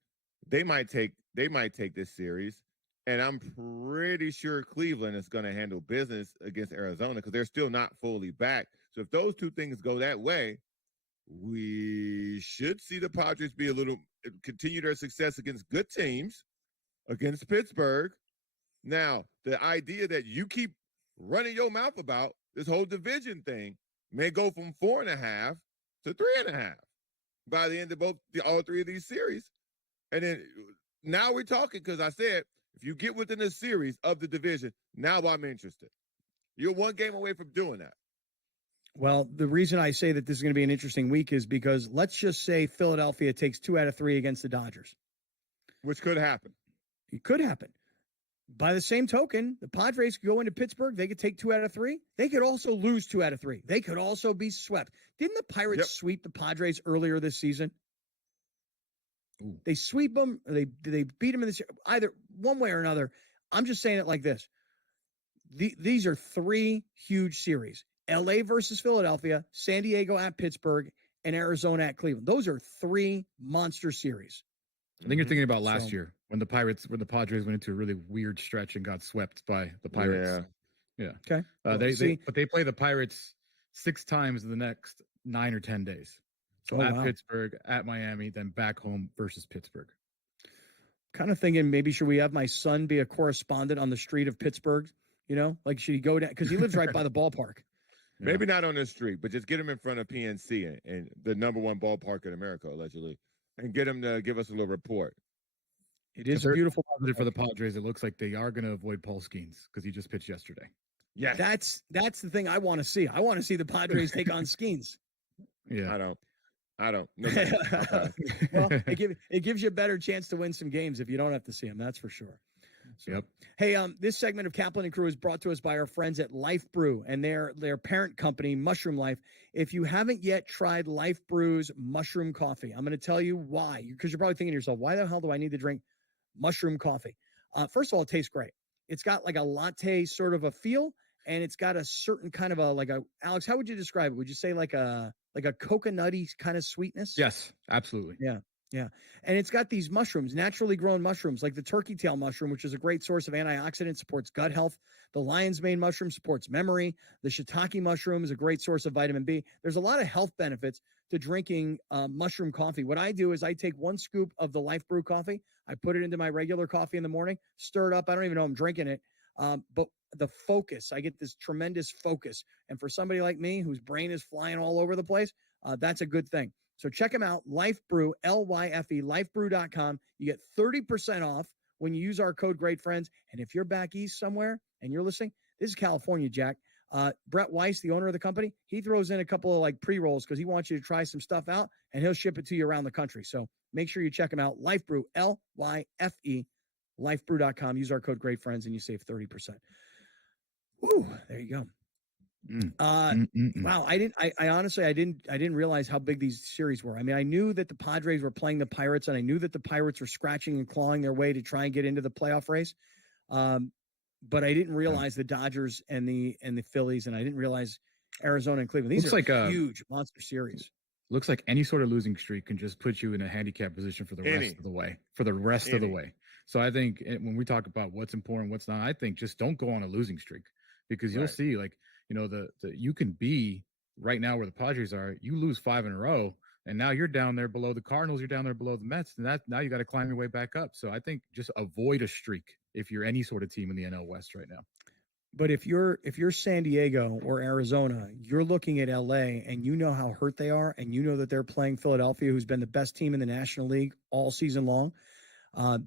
they might take this series, and I'm pretty sure Cleveland is going to handle business against Arizona because they're still not fully back. So if those two things go that way, we should see the Padres continue their success against good teams, against Pittsburgh. Now, the idea that you keep running your mouth about this whole division thing may go from 4.5 to 3.5 by the end of all three of these series. And then now we're talking because I said, if you get within a series of the division, now I'm interested. You're one game away from doing that. Well, the reason I say that this is going to be an interesting week is because let's just say Philadelphia takes 2 out of 3 against the Dodgers. Which could happen. It could happen. By the same token, the Padres could go into Pittsburgh. They could take 2 out of 3. They could also lose 2 out of 3. They could also be swept. Didn't the Pirates sweep the Padres earlier this season? Ooh. They sweep them. They beat them in this either one way or another. I'm just saying it like this. These are 3 huge series. LA versus Philadelphia, San Diego at Pittsburgh, and Arizona at Cleveland. Those are 3 monster series. I think you're thinking about last year when the Padres went into a really weird stretch and got swept by the Pirates. Yeah. Okay. They play the Pirates 6 times in the next 9 or 10 days. So Pittsburgh, at Miami, then back home versus Pittsburgh. Kind of thinking maybe should we have my son be a correspondent on the street of Pittsburgh? You know, like should he go down because he lives right by the ballpark. Yeah. Maybe not on the street, but just get him in front of PNC and the #1 ballpark in America, allegedly, and get him to give us a little report. It is a beautiful positive for the Padres. It looks like they are going to avoid Paul Skeens because he just pitched yesterday. Yeah, that's the thing I want to see. I want to see the Padres take on Skeens. Yeah, I don't. No, well, it gives you a better chance to win some games if you don't have to see him. That's for sure. So, yep. Hey, this segment of Kaplan and Crew is brought to us by our friends at Life Brew and their parent company, Mushroom Life. If you haven't yet tried Life Brew's mushroom coffee, I'm going to tell you why. Because you're probably thinking to yourself, why the hell do I need to drink mushroom coffee? First of all, it tastes great. It's got like a latte sort of a feel, and it's got a certain kind of Alex, how would you describe it? Would you say like a coconutty kind of sweetness? Yes, absolutely. Yeah. Yeah. And it's got these mushrooms, naturally grown mushrooms, like the turkey tail mushroom, which is a great source of antioxidants, supports gut health. The lion's mane mushroom supports memory. The shiitake mushroom is a great source of vitamin B. There's a lot of health benefits to drinking mushroom coffee. What I do is I take 1 scoop of the Life Brew coffee. I put it into my regular coffee in the morning, stir it up. I don't even know I'm drinking it. But the focus, I get this tremendous focus. And for somebody like me whose brain is flying all over the place, that's a good thing. So check them out, Life Brew, L-Y-F-E, lifebrew.com. You get 30% off when you use our code GreatFriends. And if you're back east somewhere and you're listening, this is California, Jack. Brett Weiss, the owner of the company, he throws in a couple of pre-rolls because he wants you to try some stuff out, and he'll ship it to you around the country. So make sure you check him out, Life Brew, L-Y-F-E, lifebrew.com. Use our code GreatFriends and you save 30%. Woo, there you go. Wow. I honestly didn't realize how big these series were. I mean, I knew that the Padres were playing the Pirates, and I knew that the Pirates were scratching and clawing their way to try and get into the playoff race. But I didn't realize the Dodgers and the Phillies, and I didn't realize Arizona and Cleveland. These are like a huge monster series. Looks like any sort of losing streak can just put you in a handicap position for the rest of the way. Of the way. So I think when we talk about what's important, what's not, I think just don't go on a losing streak because you'll see you can be right now where the Padres are. You lose 5 in a row, and now you're down there below the Cardinals. You're down there below the Mets, and now you got to climb your way back up. So I think just avoid a streak if you're any sort of team in the NL West right now. But if you're San Diego or Arizona, you're looking at LA, and you know how hurt they are, and you know that they're playing Philadelphia, who's been the best team in the National League all season long.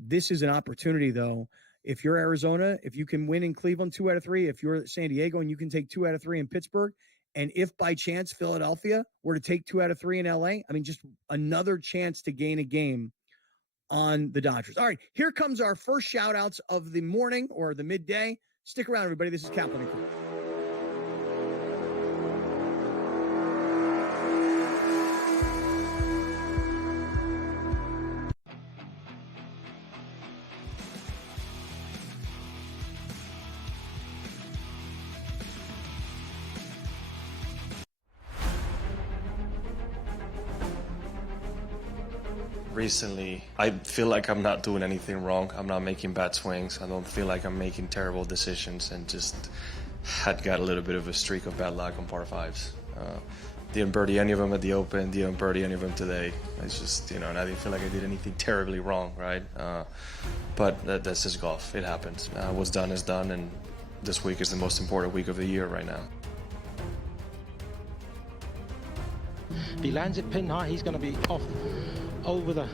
This is an opportunity, though. If you're Arizona, if you can win in Cleveland 2 out of 3, if you're San Diego and you can take 2 out of 3 in Pittsburgh, and if by chance Philadelphia were to take 2 out of 3 in LA, I mean, just another chance to gain a game on the Dodgers. All right, here comes our first shout outs of the morning or the midday. Stick around, everybody. This is Kaplan and Crew. recently. I feel like I'm not doing anything wrong. I'm not making bad swings. I don't feel like I'm making terrible decisions, and just had got a little bit of a streak of bad luck on par fives. Didn't birdie any of them at the Open, didn't birdie any of them today. It's just, and I didn't feel like I did anything terribly wrong, right? But that's just golf. It happens. What's done is done, and this week is the most important week of the year right now. If he lands it pin high, he's going to be off over the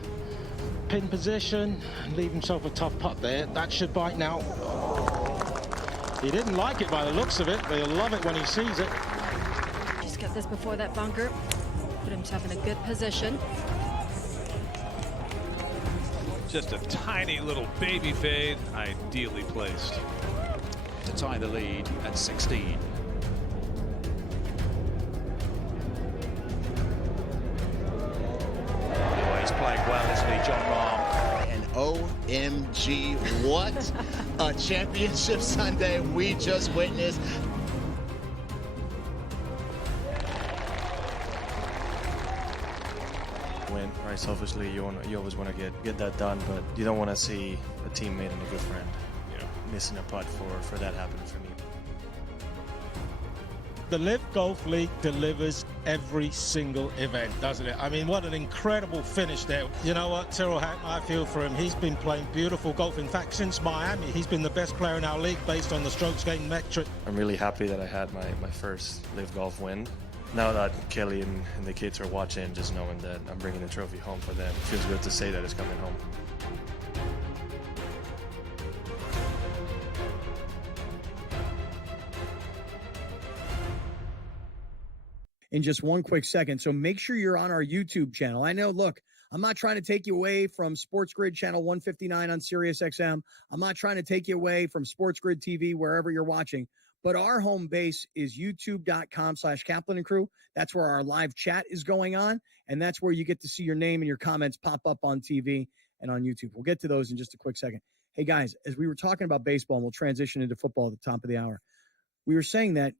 pin position and leave himself a tough putt there. That should bite now. He didn't like it by the looks of it, but he'll love it when he sees it. Just get this before that bunker. Put himself in a good position. Just a tiny little baby fade, ideally placed. To tie the lead at 16. He's playing well, isn't he, John Rahm? And OMG, what a championship Sunday we just witnessed. Win, right? Selfishly, you always want to get that done, but you don't want to see a teammate and a good friend, missing a putt for that happening for me. The Live Golf League delivers every single event, doesn't it? I mean, what an incredible finish there. You know what, Tyrrell Hatton, I feel for him. He's been playing beautiful golf. In fact, since Miami, he's been the best player in our league based on the strokes gained metric. I'm really happy that I had my first Live Golf win. Now that Kelly and the kids are watching, just knowing that I'm bringing the trophy home for them, it feels good to say that it's coming home. In just one quick second. So make sure you're on our YouTube channel. I know, look, I'm not trying to take you away from SportsGrid channel 159 on SiriusXM. I'm not trying to take you away from SportsGrid TV, wherever you're watching. But our home base is youtube.com/Kaplan and Crew. That's where our live chat is going on. And that's where you get to see your name and your comments pop up on TV and on YouTube. We'll get to those in just a quick second. Hey, guys, as we were talking about baseball, and we'll transition into football at the top of the hour, we were saying that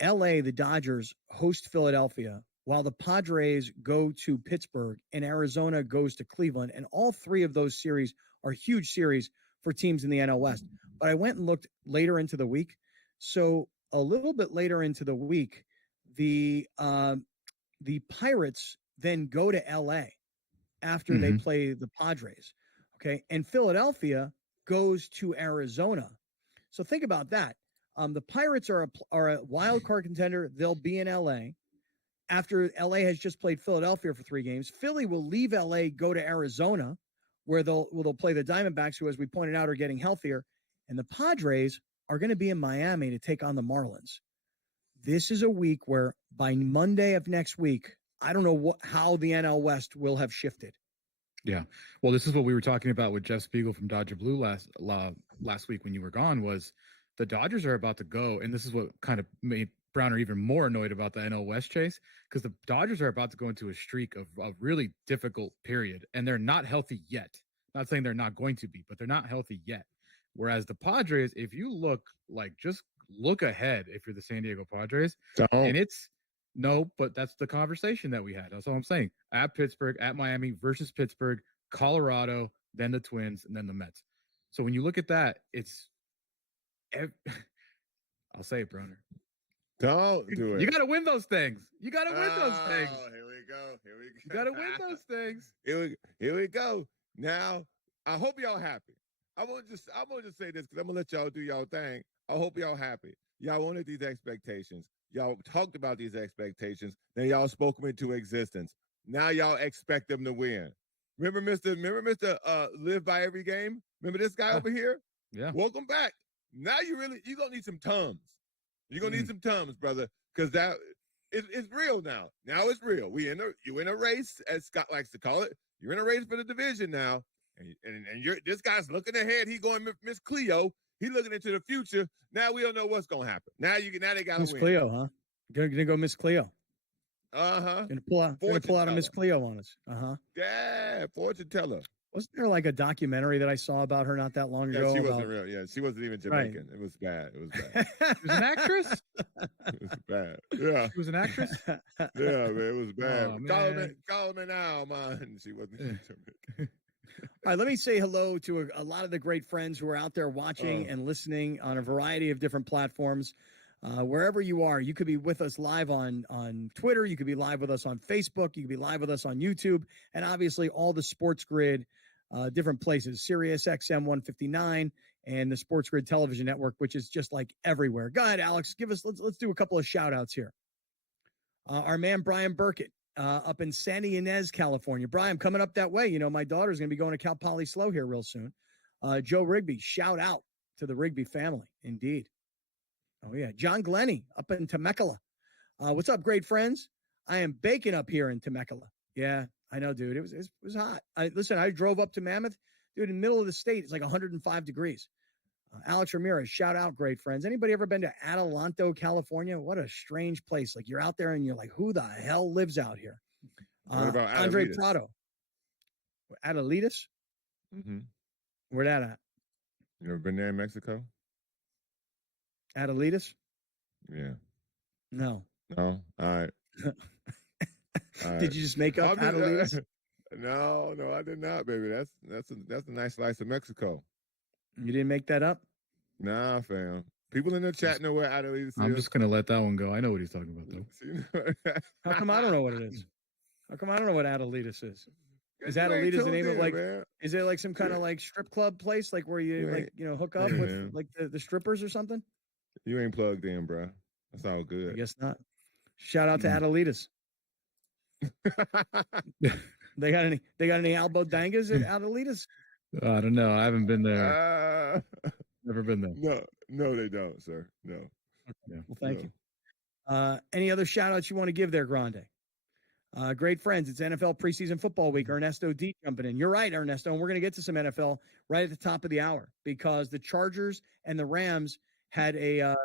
LA, the Dodgers, host Philadelphia, while the Padres go to Pittsburgh and Arizona goes to Cleveland. And all three of those series are huge series for teams in the NL West. But I went and looked later into the week. So a little bit later into the week, the Pirates then go to LA after they play the Padres. Okay. And Philadelphia goes to Arizona. So think about that. The Pirates are a wild card contender. They'll be in LA after LA has just played Philadelphia for 3 games. Philly will leave LA, go to Arizona, where they'll play the Diamondbacks, who, as we pointed out, are getting healthier. And the Padres are going to be in Miami to take on the Marlins. This is a week where by Monday of next week, I don't know how the NL West will have shifted. Yeah. Well, this is what we were talking about with Jeff Spiegel from Dodger Blue last week when you were gone, was the Dodgers are about to go, and this is what kind of made Browner even more annoyed about the NL West chase, because the Dodgers are about to go into a streak of a really difficult period, and they're not healthy yet. Not saying they're not going to be, but they're not healthy yet. Whereas the Padres, if you just look ahead, if you're the San Diego Padres, and but that's the conversation that we had. That's all I'm saying. At Pittsburgh, at Miami versus Pittsburgh, Colorado, then the Twins, and then the Mets. So when you look at that, I'll say it, Browner. Don't do it. You got to win those things. You got to win those things. Here we go. You got to win those things. Here we go. Now, I hope y'all happy. I'm gonna just say this because I'm gonna let y'all do y'all thing. I hope y'all happy. Y'all wanted these expectations. Y'all talked about these expectations. Then y'all spoke them into existence. Now y'all expect them to win. Remember Mr. Live by Every Game? Remember this guy over here? Yeah. Welcome back. Now you're gonna need some Tums. You're gonna need some Tums, brother, because that it's real now. Now it's real. You in a race, as Scott likes to call it. You're in a race for the division now. And this guy's looking ahead. He going Miss Cleo. He looking into the future. Now we don't know what's gonna happen. Now they got Miss win. Cleo, huh? Gonna go Miss Cleo. Gonna pull out a Miss Cleo on us. Yeah, fortune teller. Wasn't there like a documentary that I saw about her not that long ago? Yeah, she wasn't real. Yeah, she wasn't even Jamaican. Right. It was bad. It was bad. She was an actress? It was bad. Yeah. She was an actress? Yeah, man, it was bad. Oh, Call me now, man. She wasn't Jamaican. All right, let me say hello to a lot of the great friends who are out there watching and listening on a variety of different platforms. Wherever you are, you could be with us live on Twitter. You could be live with us on Facebook. You could be live with us on YouTube. And obviously all the SportsGrid different places, Sirius XM 159 and the SportsGrid television network, which is just like everywhere. Go ahead, Alex. Let's do a couple of shout outs here. Our man, Brian Burkett, up in Santa Ynez, California. Brian, coming up that way. You know, my daughter's going to be going to Cal Poly Slow here real soon. Joe Rigby, shout out to the Rigby family. Indeed. Oh, yeah. John Glennie up in Temecula. What's up, great friends? I am baking up here in Temecula. Yeah, I know, dude. It was hot. Listen, I drove up to Mammoth. Dude, in the middle of the state, it's like 105 degrees. Alex Ramirez, shout out, great friends. Anybody ever been to Adelanto, California? What a strange place. Like, you're out there and you're like, who the hell lives out here? What about Andre Adelitas? Prado. Adelitas? Mm-hmm. Where that at? You ever been there in Mexico? Adelitas? Yeah. No. No? All right. All right. Did you just make up Adelitas? No, I did not, baby. That's a nice slice of Mexico. You didn't make that up? Nah, fam. People in the chat know where Adelitas is. I'm just going to let that one go. I know what he's talking about, though. How come I don't know what it is? How come I don't know what Adelitas is? Is Adelitas the name of like? Man. Is it like some kind of like strip club place, like where you hook up with like the strippers or something? You ain't plugged in, bro. That's all good. I guess not. Shout out to Adelitas. They got any Albo Dangas at Adelitas? I don't know. I haven't been there. Never been there. No, they don't, sir. No. Okay. Well, thank you. Any other shout outs you want to give there, Grande? Great friends. It's NFL preseason football week. Ernesto D jumping in. You're right, Ernesto. And we're going to get to some NFL right at the top of the hour because the Chargers and the Rams had a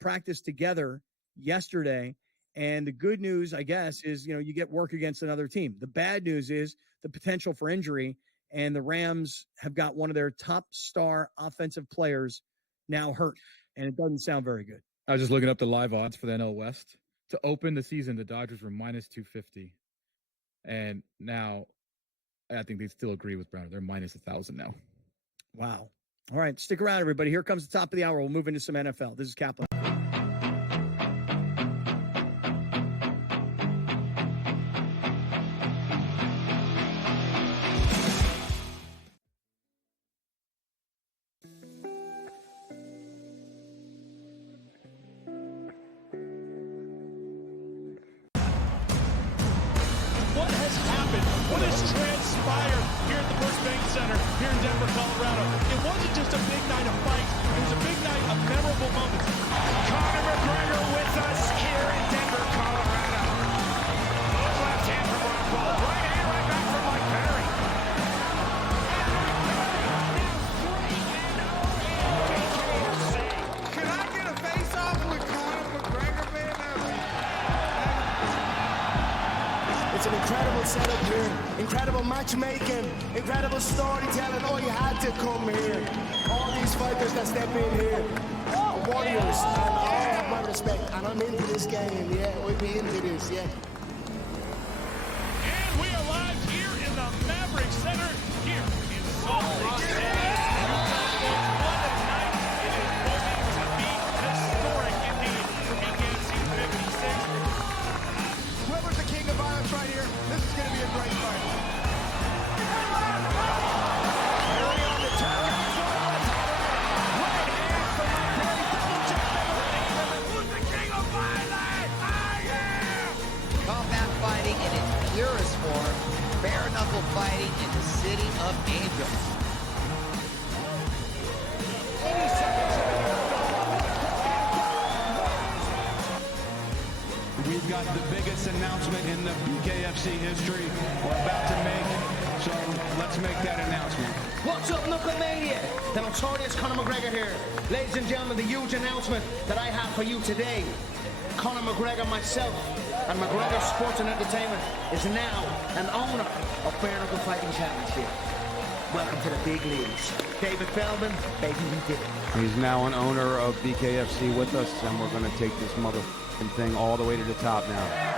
practice together yesterday. And the good news, I guess, is, you get work against another team. The bad news is the potential for injury. And the Rams have got one of their top star offensive players now hurt. And it doesn't sound very good. I was just looking up the live odds for the NL West. To open the season, the Dodgers were minus 250. And now I think they still agree with Brown. They're minus 1,000 now. Wow. All right. Stick around, everybody. Here comes the top of the hour. We'll move into some NFL. This is Kaplan. What has happened? What has transpired here at the First Bank Center here in Denver, Colorado? It wasn't just a big night of fights. It was a big night of memorable moments. Conor McGregor with us here in Denver, Colorado. Look left hand from Rockwell. Right hand, right back from Mike Perry. Can I get a face-off with Conor McGregor, man? It's an incredible setup here, incredible matchmaking, incredible storytelling. Oh, you had to come here. All these fighters that step in here, warriors, and all have my respect. And I'm into this game, yeah. We'll be into this, yeah. And we are live here in the Maverick Center here in Salt Lake City. What a night. It is going to be historic indeed for BKFC 56. Whoever's the king of violence right here, this is going to be a great fight. Early on the turn. Right hand from McGregor. Double jab. Who's the king of violence? I am! Combat fighting in its purest form, bare knuckle fighting in the city of angels. 80 seconds. We've got the biggest announcement in the BKFC history we're about to make, so let's make that announcement. What's up, Knucklemania? The notorious Conor McGregor here. Ladies and gentlemen, the huge announcement that I have for you today. Conor McGregor, myself, and McGregor Sports and Entertainment is now an owner of Bare Knuckle Fighting Championship. welcome to the big leagues. David Feldman, baby, we did it. He's now an owner of BKFC with us, and we're going to take this motherfucking thing all the way to the top now.